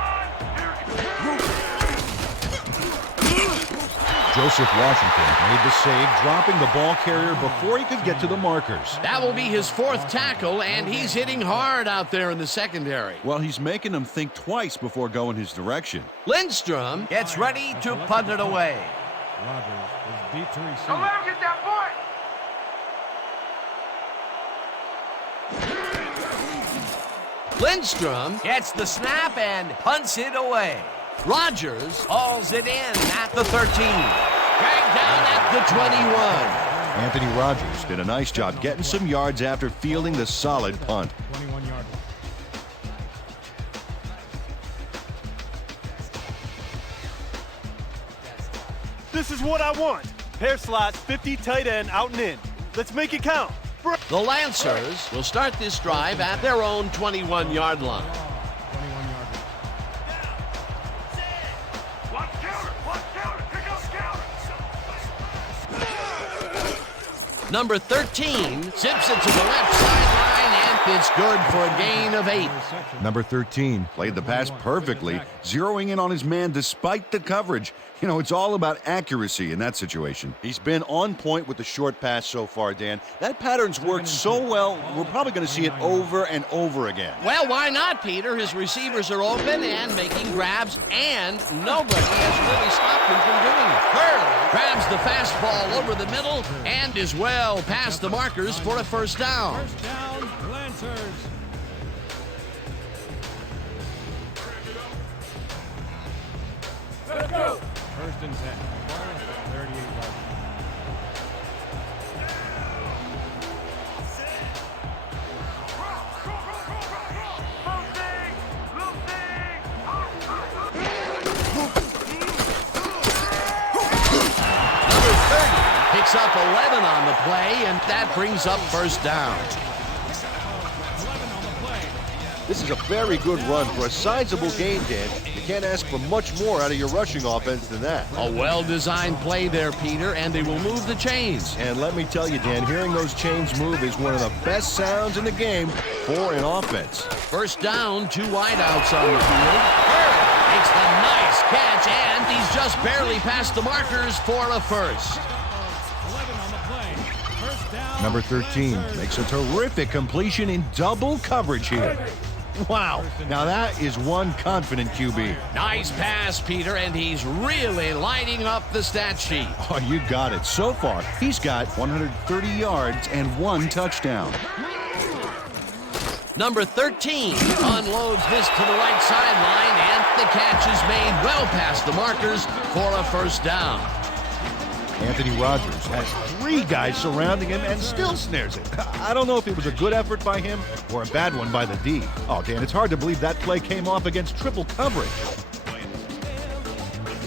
Joseph Washington made the save, dropping the ball carrier before he could get to the markers. That will be his 4th tackle, and he's hitting hard out there in the secondary. Well, he's making them think twice before going his direction. Lindstrom gets ready to punt it away. Rogers is deep to receive. Don't let him get that point. Lindstrom gets the snap and punts it away. Rogers hauls it in at the 13. Dragged down at the 21. Anthony Rogers did a nice job getting some yards after fielding the solid punt. 21-yard line. This is what I want. Pair slots, 50 tight end out and in. Let's make it count. The Lancers will start this drive at their own 21-yard line. 21-yard line. Watch counter. Watch counter. Here comes counter. Number 13 zips it to the left sideline, and it's good for a gain of 8. Number 13 played the pass perfectly, zeroing in on his man despite the coverage. You know, it's all about accuracy in that situation. He's been on point with the short pass so far, Dan. That pattern's worked so well, we're probably going to see it over and over again. Well, why not, Peter? His receivers are open and making grabs, and nobody has really stopped him from doing it. Hurley grabs the fastball over the middle and is well past the markers for a first down. First down, Lancers. Let's go. First and 10. 38-yard line. Number 30 picks up 11 on the play, and that brings up first down. 11 on the play. This is a very good run for a sizable gain, Dan. You can't ask for much more out of your rushing offense than that. A well-designed play there, Peter, and they will move the chains. And let me tell you, Dan, hearing those chains move is one of the best sounds in the game for an offense. First down, 2 wideouts on the field. Hurley makes the nice catch, and he's just barely past the markers for a first. 11 on the play. First down. Number 13 Lancers. makes a terrific completion in double coverage here. Wow, now that is one confident QB. Nice pass, Peter, and he's really lighting up the stat sheet. Oh, you got it. So far, he's got 130 yards and 1 touchdown. Number 13 unloads this to the right sideline, and the catch is made well past the markers for a first down. Anthony Rogers has 3 guys surrounding him and still snares it. I don't know if it was a good effort by him or a bad one by the D. Oh, Dan, it's hard to believe that play came off against triple coverage.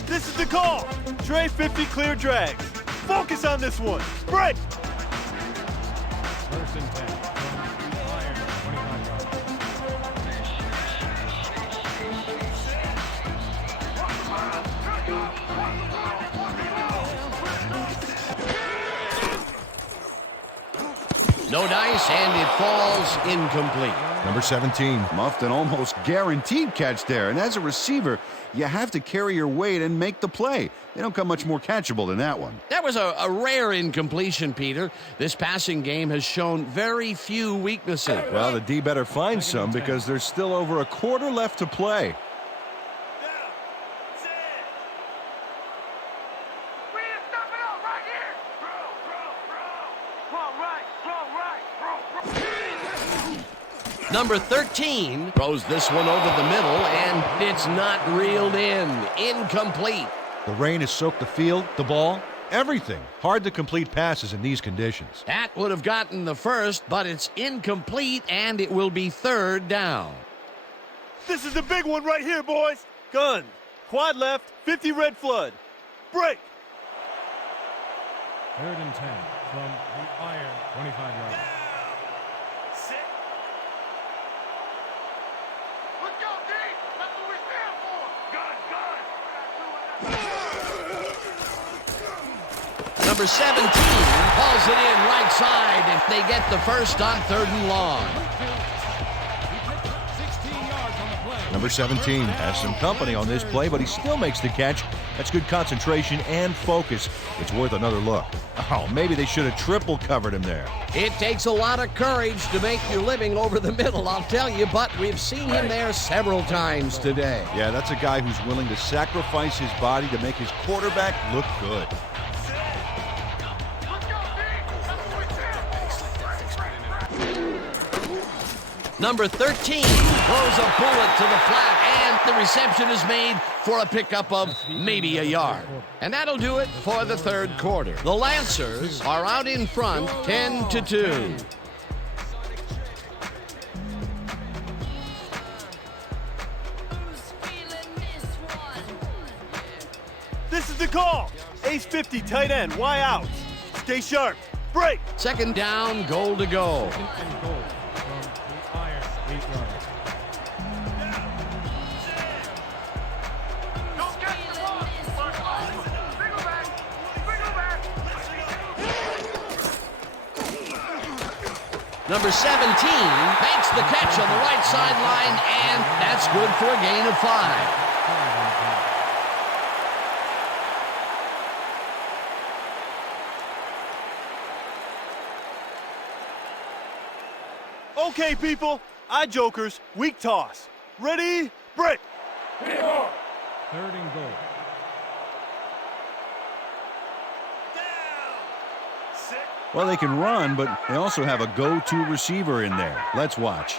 This is the call. Trey 50 clear drags. Focus on this one. Break. First and 10. From the Lions, 25-yard line. No dice, and it falls incomplete. Number 17 muffed an almost guaranteed catch there. And as a receiver, you have to carry your weight and make the play. They don't come much more catchable than that one. That was a rare incompletion, Peter. This passing game has shown very few weaknesses. Well, the D better find some because there's still over a quarter left to play. We need to stop it out right here. Throw right. Number 13 throws this one over the middle, and it's not reeled in. Incomplete. The rain has soaked the field, the ball, everything. Hard to complete passes in these conditions. That would have gotten the first, but it's incomplete, and it will be third down. This is the big one right here, boys. Gun. Quad left, 50 red flood. Break. 3rd and 10 from the iron 25-yard line. Let's go, D! That's what we stand for! Gun! Number 17 hauls it in right side, and they get the first on 3rd and long. Number 17 has some company on this play, but he still makes the catch. That's good concentration and focus. It's worth another look. Oh, maybe they should have triple covered him there. It takes a lot of courage to make your living over the middle, I'll tell you, but we've seen him there several times today. Yeah, that's a guy who's willing to sacrifice his body to make his quarterback look good. Let's go, D! That's what we stand for! Number 13 throws a bullet to the flat, and the reception is made for a pickup of maybe a yard. And that'll do it for the 3rd quarter. The Lancers are out in front, 10-2. This is the call. Ace 50 tight end, Y out. Stay sharp. Break. 2nd down, goal to go. 2nd and goal from the iron 8-yard line. Don't catch the ball! Single back! Single back! Number 17 makes the catch on the right sideline, and that's good for a gain of 5. Okay, people. Eye jokers, weak toss. Ready, break. 3rd and goal. Well, they can run, but they also have a go-to receiver in there. Let's watch.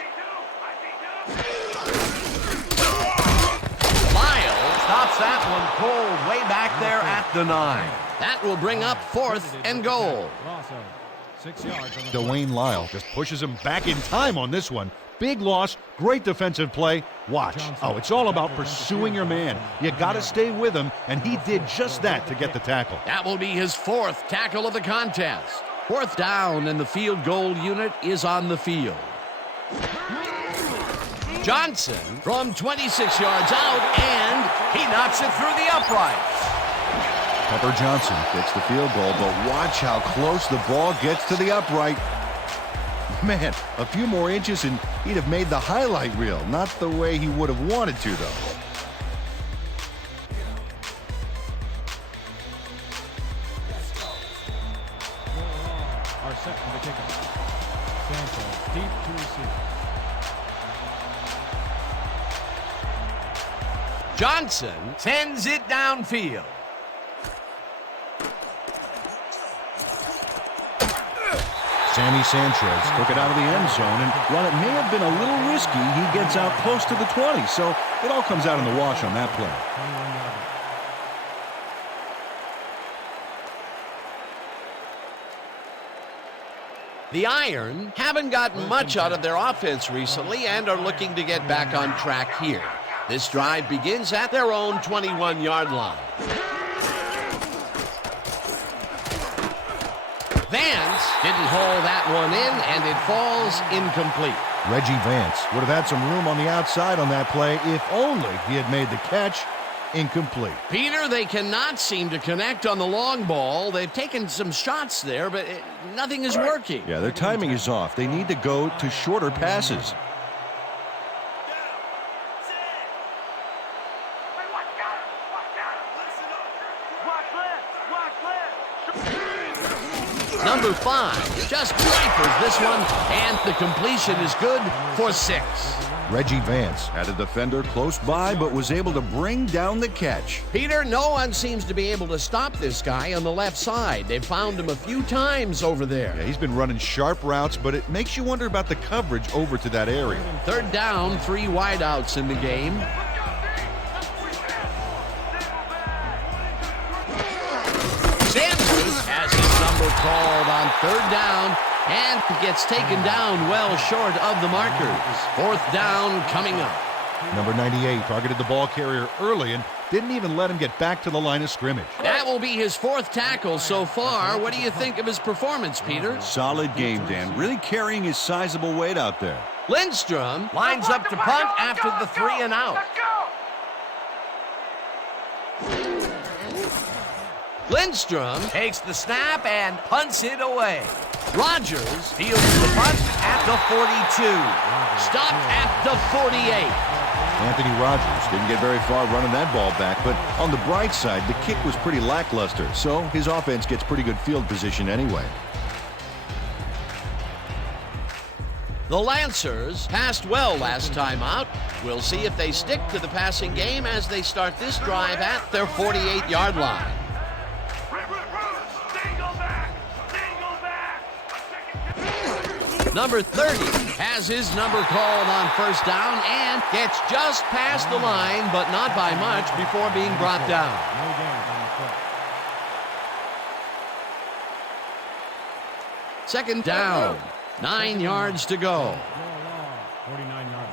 Miles stops that one cold way back there at the 9. That will bring up 4th and goal. Loss of 6 yards on the Dwayne Lyle just pushes him back in time on this one. Big loss, great defensive play. Watch. Oh, it's all about pursuing your man. You got to stay with him, and he did just that to get the tackle. That will be his 4th tackle of the contest. 4th down, and the field goal unit is on the field. Johnson from 26 yards out, and he knocks it through the uprights. Pepper Johnson gets the field goal, but watch how close the ball gets to the upright. Man, a few more inches and he'd have made the highlight reel. Not the way he would have wanted to, though. are set for the kickoff. Sanchez deep to receive. Johnson sends it downfield. Sammy Sanchez took it out of the end zone, and while it may have been a little risky, he gets out close to the 20, so it all comes out in the wash on that play. 21-yard. The Iron haven't gotten much out of their offense recently and are looking to get back on track here. This drive begins at their own 21-yard line. Vance didn't haul that one in, and it falls incomplete. Reggie Vance would have had some room on the outside on that play if only he had made the catch. Incomplete. Peter, they cannot seem to connect on the long ball. They've taken some shots there, but nothing is working. Yeah, their timing is off. They need to go to shorter passes. Watch left. Watch left. Number 5 just rifles this one, and the completion is good for 6. Reggie Vance had a defender close by, but was able to bring down the catch. Peter, no one seems to be able to stop this guy on the left side. They've found him a few times over there. Yeah, he's been running sharp routes, but it makes you wonder about the coverage over to that area. 3rd down, 3 wideouts in the game. Sanders has his number called on 3rd down and gets taken down well short of the markers. 4th down coming up. Number 98 targeted the ball carrier early and didn't even let him get back to the line of scrimmage. That will be his 4th tackle so far. What do you think of his performance, Peter? Solid game, Dan. Really carrying his sizable weight out there. Lindstrom lines up to punt after the 3 and out. Let's go! Lindstrom takes the snap and punts it away. Rogers fields the punt at the 42. Stopped at the 48. Anthony Rogers didn't get very far running that ball back, but on the bright side, the kick was pretty lackluster, so his offense gets pretty good field position anyway. The Lancers passed well last time out. We'll see if they stick to the passing game as they start this drive at their 48-yard line. Number 30 has his number called on 1st down and gets just past the line, but not by much before being brought down. No gains on the play. 2nd down, 9 yards to go. 49-yard line.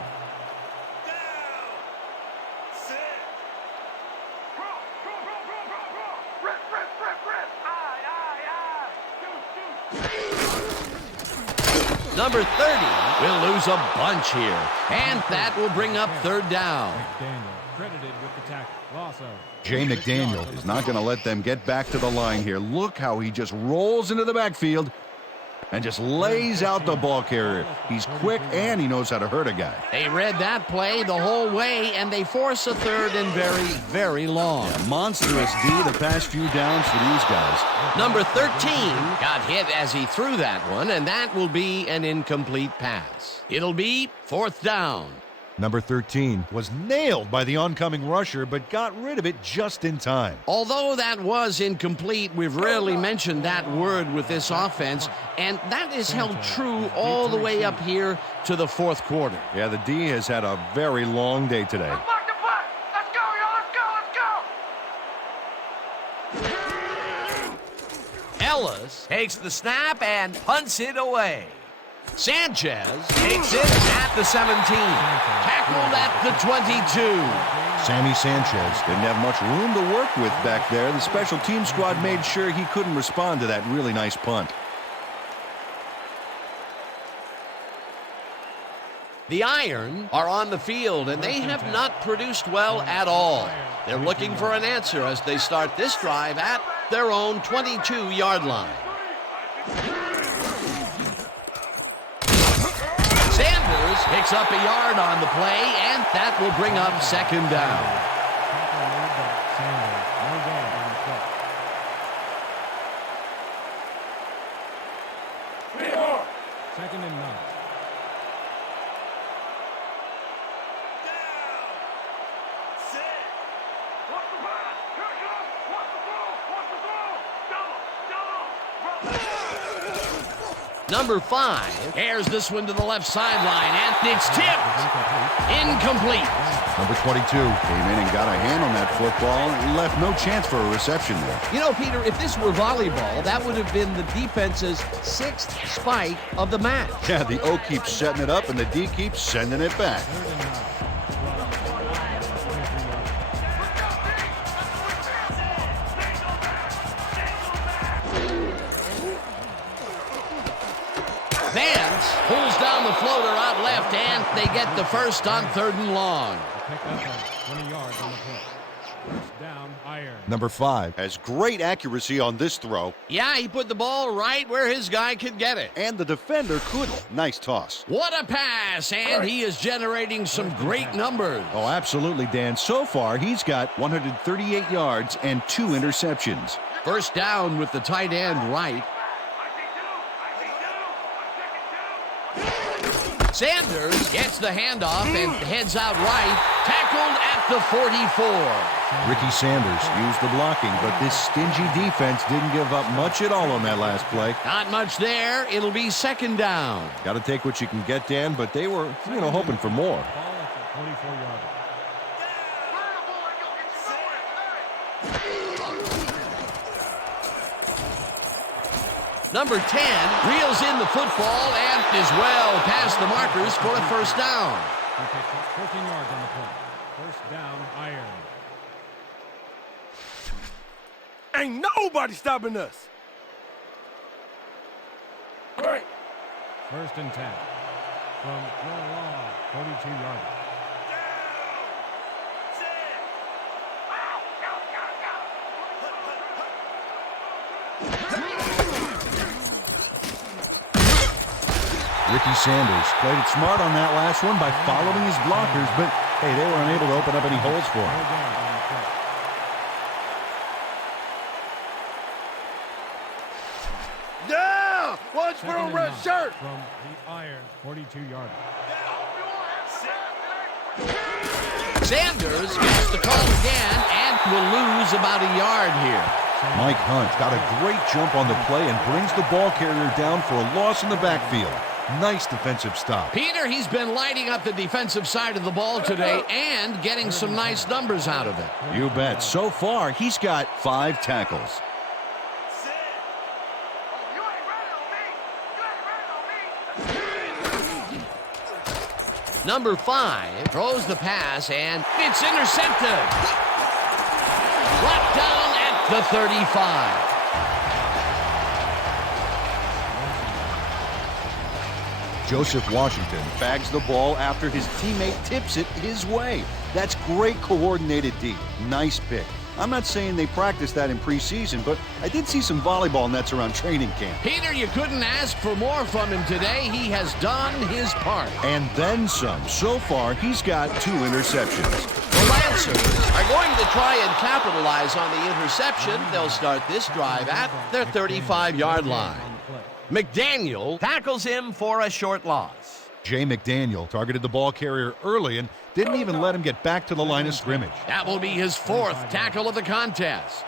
Number 30 will lose a bunch here, and that will bring up 3rd down. McDaniel credited with the tackle. Loss of Jay McDaniel is not going to let them get back to the line here. Look how he just rolls into the backfield and just lays out the ball carrier. He's quick and he knows how to hurt a guy. They read that play the whole way, and they force a 3rd and very, very long. Monstrous D the past few downs for these guys. Number 13 got hit as he threw that one, and that will be an incomplete pass. It'll be 4th down. Number 13 was nailed by the oncoming rusher, but got rid of it just in time. Although that was incomplete, we've rarely mentioned that word with this offense, and that is held true all the way up here to the 4th quarter. Yeah, the D has had a very long day today. Let's block the punt! Let's go, y'all! Let's go! Ellis takes the snap and punts it away. Sanchez takes it at the 17. Tackled at the 22. Sammy Sanchez didn't have much room to work with back there. The special team squad made sure he couldn't respond to that really nice punt. The Iron are on the field, and they have not produced well at all. They're looking for an answer as they start this drive at their own 22-yard line. Sanders picks up a yard on the play, and that will bring up 2nd down. Sanders, no gains on the play. 2nd and 9. Number 5 airs this one to the left sideline, and it's tipped. Incomplete. Number 22 came in and got a hand on that football and left no chance for a reception there. You know, Peter, if this were volleyball, that would have been the defense's 6th spike of the match. Yeah, the O keeps setting it up and the D keeps sending it back. 3rd and 9. Vance pulls down the floater out left, and they get the first on 3rd and long. Pick up 20 yards on the play. 1st down, Iron. Number 5 has great accuracy on this throw, Yeah, he put the ball right where his guy could get it. and the defender couldn't. Nice toss. What a pass, and he is generating some great numbers. Oh, absolutely, Dan. So far, he's got 138 yards and 2 interceptions. 1st down with the tight end right. Sanders gets the handoff and heads out right. Tackled at the 44. Ricky Sanders used the blocking, but this stingy defense didn't give up much at all on that last play. Not much there. It'll be second down. Got to take what you can get, Dan, but they were, hoping for more. Ball at the 24-yard line. Number 10 reels in the football and is well past the markers for a first down. He picks up 14 yards on the play. First down, Iron. Ain't nobody stopping us. Right. First and 10 from your long 42-yard line. Ricky Sanders played it smart on that last one by following his blockers, but hey, they were unable to open up any holes for him. Yeah! Watch for a red shirt! From the Iron 42-yard line. Sanders gets the call again and will lose about a yard here. Mike Hunt got a great jump on the play and brings the ball carrier down for a loss in the backfield. Nice defensive stop. Peter, he's been lighting up the defensive side of the ball today and getting some nice numbers out of it. You bet. So far, he's got 5 tackles. Number 5 throws the pass and it's intercepted. Brought down at the 35. Joseph Washington bags the ball after his teammate tips it his way. That's great coordinated D. Nice pick. I'm not saying they practiced that in preseason, but I did see some volleyball nets around training camp. Peter, you couldn't ask for more from him today. He has done his part. And then some. So far, he's got 2 interceptions. The Lancers are going to try and capitalize on the interception. They'll start this drive at their 35-yard line. McDaniel tackles him for a short loss. Jay McDaniel targeted the ball carrier early and didn't even let him get back to the line of scrimmage. That will be his 4th tackle of the contest.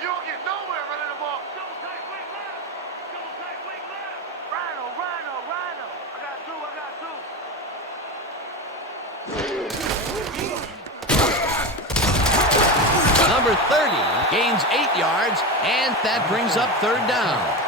You don't get nowhere running the ball. Double tight wing left. Double tight wing left. Rhino. I got 2. Number 30 gains 8 yards, and that brings up third down.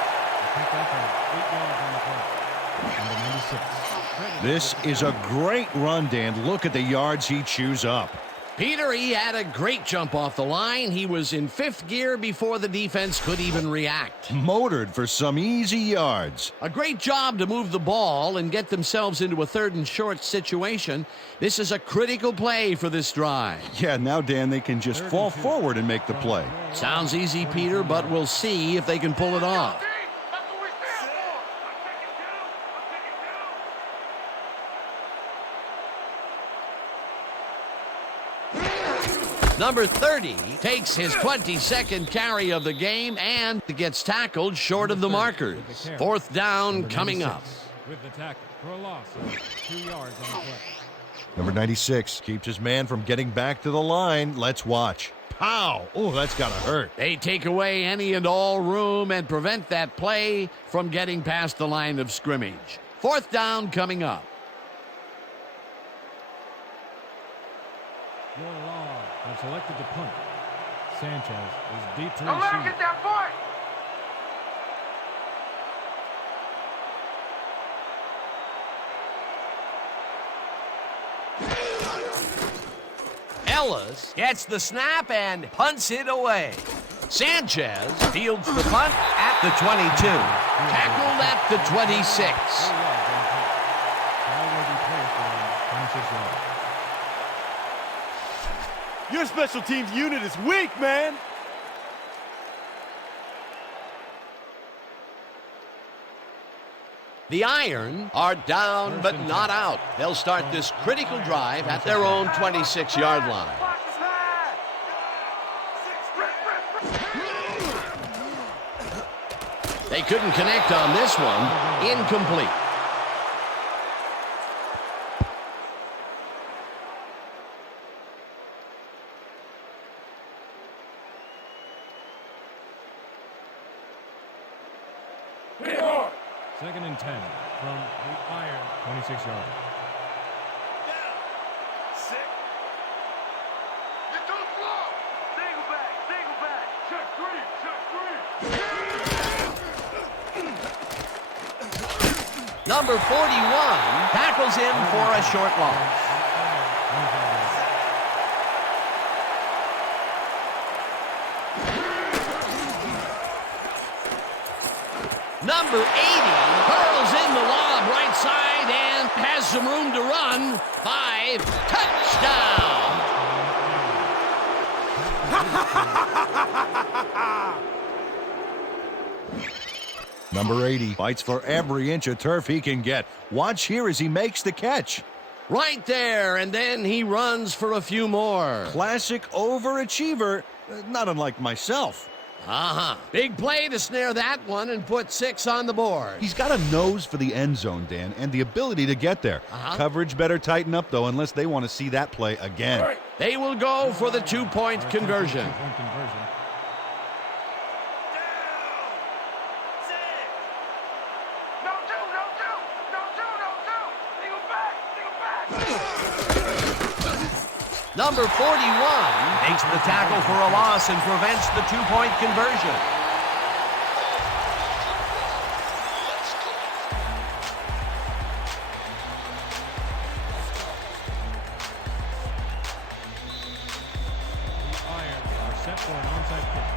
This is a great run, Dan. Look at the yards he chews up. Peter, he had a great jump off the line. He was in 5th gear before the defense could even react. Motored for some easy yards. A great job to move the ball and get themselves into a 3rd and short situation. This is a critical play for this drive. Yeah, now, Dan, they can just fall forward and make the play. Sounds easy, Peter, but we'll see if they can pull it off. That's what we stand for. I'm taking 2. Number 30 takes his 22nd carry of the game and gets tackled short of the markers. 4th down coming up. With the tackle for a loss of 2 yards on the play. Number 96 keeps his man from getting back to the line. Let's watch. Pow! Oh, that's got to hurt. They take away any and all room and prevent that play from getting past the line of scrimmage. 4th down coming up. Your law have selected to punt. Sanchez is deep to Don't let him receive. get that point. Ellis gets the snap and punts it away. Sanchez fields the punt at the 22. Tackled at the 26. Your special teams unit is weak, man. The Iron are down but not out. They'll start this critical drive at their own 26-yard line. Watch the pass. Rip. They couldn't connect on this one. Incomplete. Second and 10 from the iron, 26 yards. You're too slow. Single back. Check three. Number 41 tackles him for a short loss. Number 80 curls in the lob right side and has some room to run. 5, touchdown! Number 80 fights for every inch of turf he can get. Watch here as he makes the catch. Right there, and then he runs for a few more. Classic overachiever, not unlike myself. Big play to snare that one and put 6 on the board. He's got a nose for the end zone, Dan, and the ability to get there. Coverage better tighten up, though, unless they want to see that play again. They will go for the 2-point conversion. Number 41 makes the tackle for a loss and prevents the 2-point conversion. The Irons are set for an onside kick.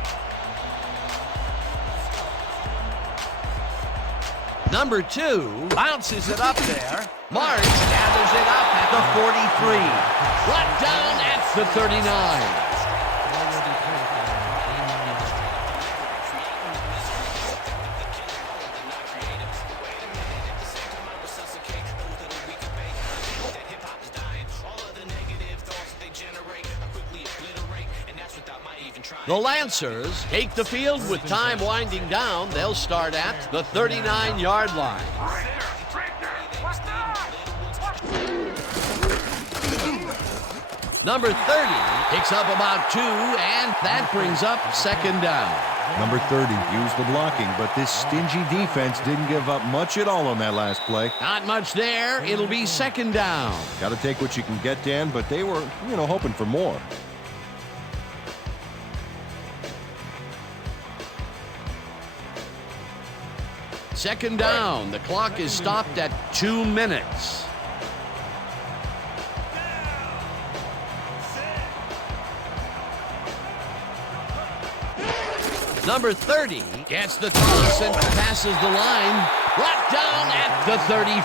Number 2 bounces it up there. March gathers it up at the 43. Brought down at the 39. The Lancers take the field with time winding down. They'll start at the 39-yard line. Number 30 picks up about 2, and that brings up second down. Number 30 used the blocking, but this stingy defense didn't give up much at all on that last play. Not much there. It'll be second down. Got to take what you can get, Dan, but they were, hoping for more. Second down. The clock is stopped at 2 minutes. Number 30 gets the toss and passes the line. Brought down at the 35.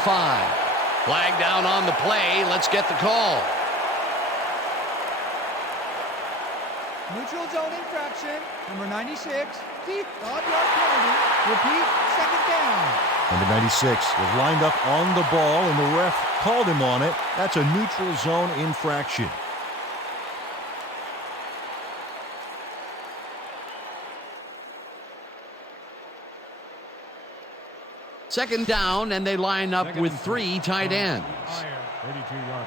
Flag down on the play. Let's get the call. Neutral zone infraction. Number 96. Deep 5-yard penalty. Repeat, second down. Number 96 was lined up on the ball, and the ref called him on it. That's a neutral zone infraction. Second down, and they line up with 3 tight ends. 32-yard.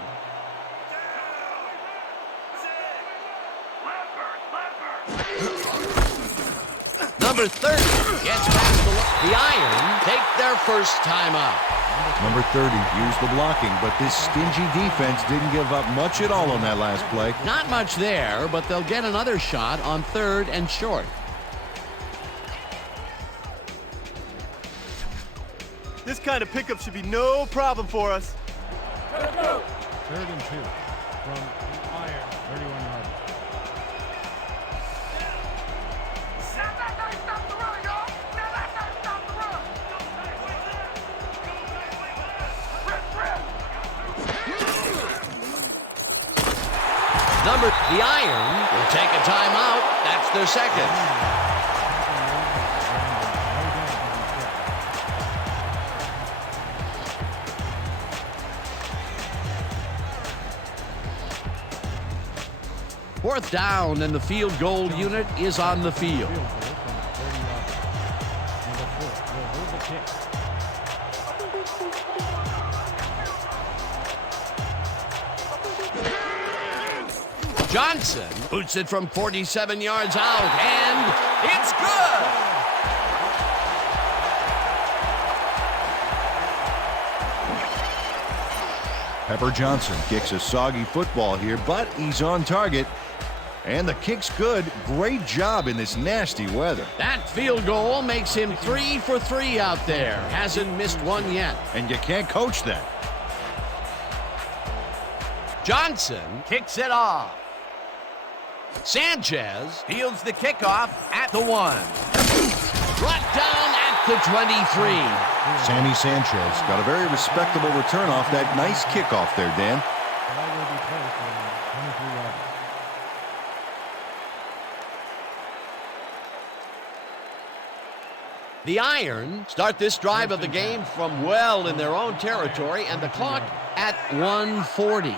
Number 30 gets past the Iron take their first timeout. Number 30 used the blocking, but this stingy defense didn't give up much at all on that last play. Not much there, but they'll get another shot on 3rd and short. This kind of pickup should be no problem for us. 3rd and 2 from the Iron, 31-yard. The Iron will take a timeout. That's their second. Fourth down, and the field goal unit is on the field. Johnson boots it from 47 yards out, and it's good! Pepper Johnson kicks a soggy football here, but he's on target. And the kick's good. Great job in this nasty weather. That field goal makes him 3 for 3 out there. Hasn't missed one yet. And you can't coach that. Johnson kicks it off. Sanchez fields the kickoff at the 1. Brought down at the 23. Sammy Sanchez got a very respectable return off that nice kickoff there, Dan. Ball will be placed on 23 yards. The Iron start this drive of the game from well in their own territory, and the clock at 1:40.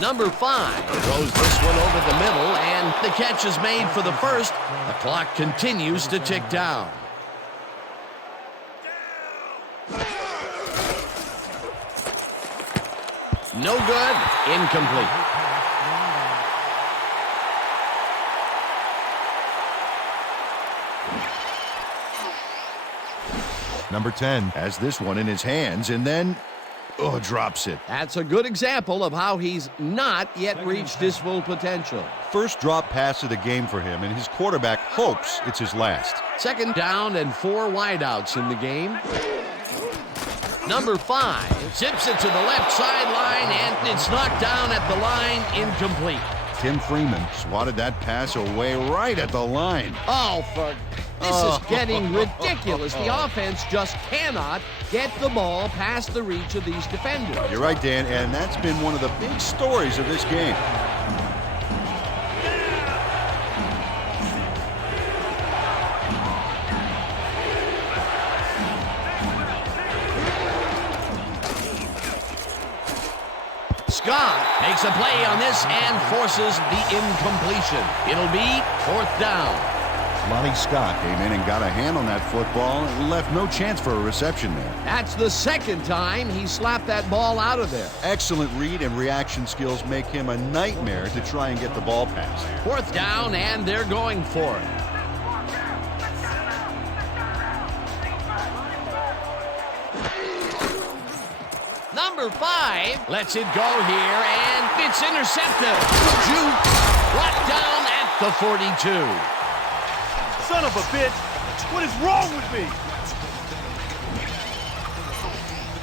Number 5 throws this one over the middle, and the catch is made for the first. The clock continues to tick down. No good. Incomplete. Number 10 has this one in his hands and then drops it. That's a good example of how he's not yet reached his full potential. First drop pass of the game for him, and his quarterback hopes it's his last. 2nd down and 4 wideouts in the game. Number 5 zips it to the left sideline, and it's knocked down at the line, incomplete. Tim Freeman swatted that pass away right at the line. This is getting ridiculous. The offense just cannot get the ball past the reach of these defenders. You're right, Dan, and that's been one of the big stories of this game. Scott makes a play on this and forces the incompletion. It'll be 4th down. Lonnie Scott came in and got a hand on that football and left no chance for a reception there. That's the 2nd time he slapped that ball out of there. Excellent read and reaction skills make him a nightmare to try and get the ball past. 4th down, and they're going for it. Number 5 lets it go here, and it's intercepted. Juke brought down at the 42. Son of a bitch! What is wrong with me?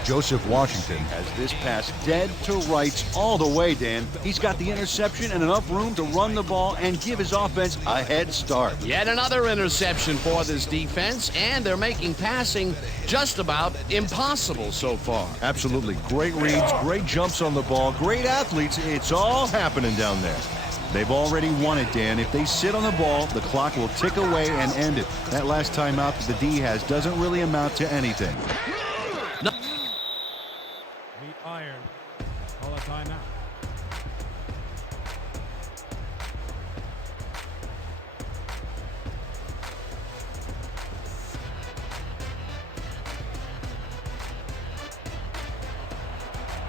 Joseph Washington has this pass dead to rights all the way, Dan. He's got the interception and enough room to run the ball and give his offense a head start. Yet another interception for this defense, and they're making passing just about impossible so far. Absolutely. Great reads, great jumps on the ball, great athletes. It's all happening down there. They've already won it, Dan. If they sit on the ball, the clock will tick away and end it. That last timeout that the D has doesn't really amount to anything. The Iron call a timeout.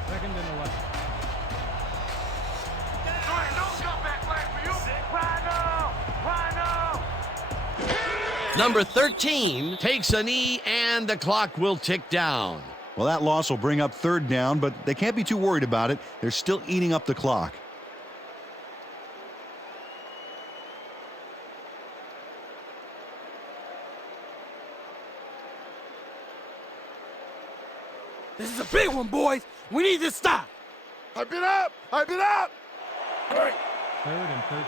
Second and 11. Number 13 takes a knee, and the clock will tick down. Well, that loss will bring up 3rd down, but they can't be too worried about it. They're still eating up the clock. This is a big one, boys. We need to stop. I've been up! I've been up! 3rd and 13.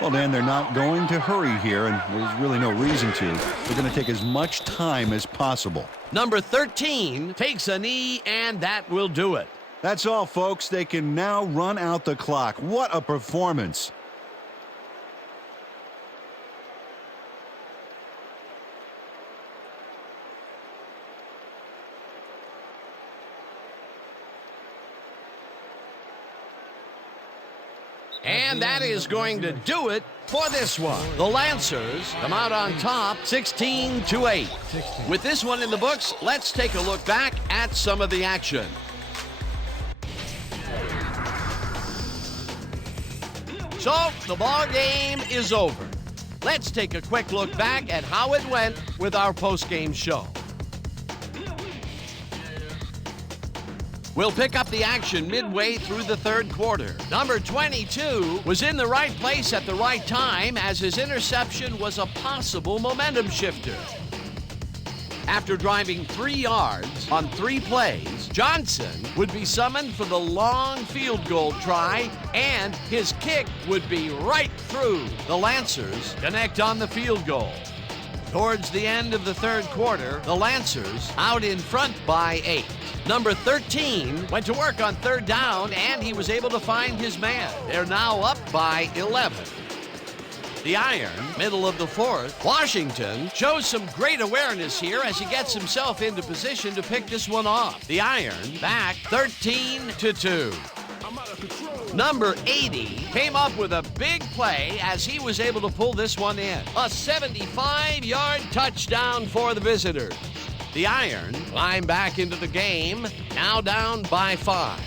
Well, Dan, they're not going to hurry here, and there's really no reason to. They're going to take as much time as possible. Number 13 takes a knee, and that will do it. That's all, folks. They can now run out the clock. What a performance. And that is going to do it for this one. The Lancers come out on top 16-8. With this one in the books, let's take a look back at some of the action. So, the ball game is over. Let's take a quick look back at how it went with our post-game show. We'll pick up the action midway through the third quarter. Number 22 was in the right place at the right time as his interception was a possible momentum shifter. After driving 3 yards on 3 plays, Johnson would be summoned for the long field goal try, and his kick would be right through. The Lancers connect on the field goal. Towards the end of the third quarter, the Lancers out in front by 8. Number 13 went to work on third down, and he was able to find his man. They're now up by 11. The Iron, middle of the fourth. Washington shows some great awareness here as he gets himself into position to pick this one off. The Iron back 13-2. Number 80 came up with a big play as he was able to pull this one in. A 75-yard touchdown for the visitors. The Iron climb back into the game, now down by 5.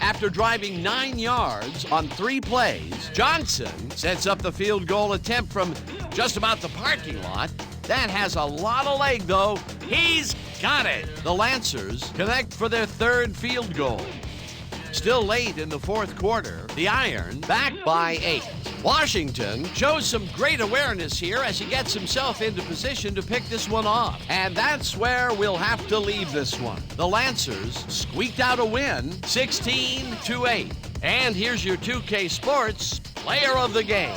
After driving 9 yards on 3 plays, Johnson sets up the field goal attempt from just about the parking lot. That has a lot of leg, though. He's got it. The Lancers connect for their third field goal. Still late in the fourth quarter, the Iron back by 8. Washington shows some great awareness here as he gets himself into position to pick this one off. And that's where we'll have to leave this one. The Lancers squeaked out a win, 16-8. And here's your 2K Sports Player of the Game.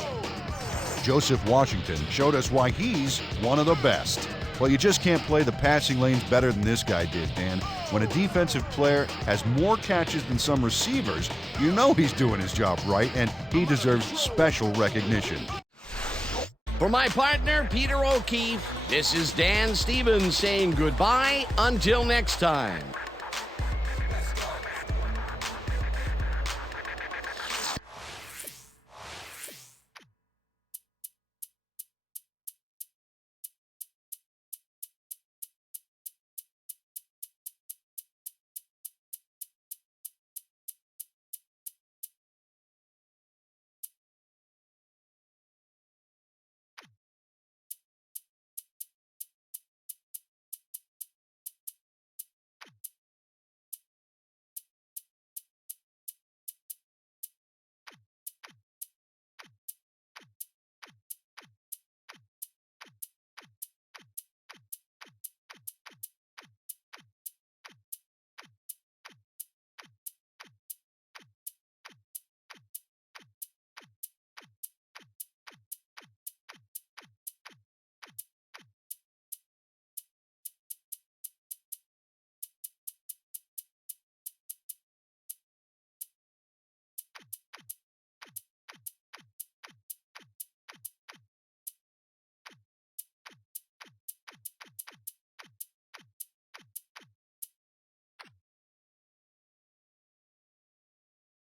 Joseph Washington showed us why he's one of the best. Well, you just can't play the passing lanes better than this guy did, Dan. When a defensive player has more catches than some receivers, you know he's doing his job right, and he deserves special recognition. For my partner, Peter O'Keefe, this is Dan Stevens saying goodbye until next time.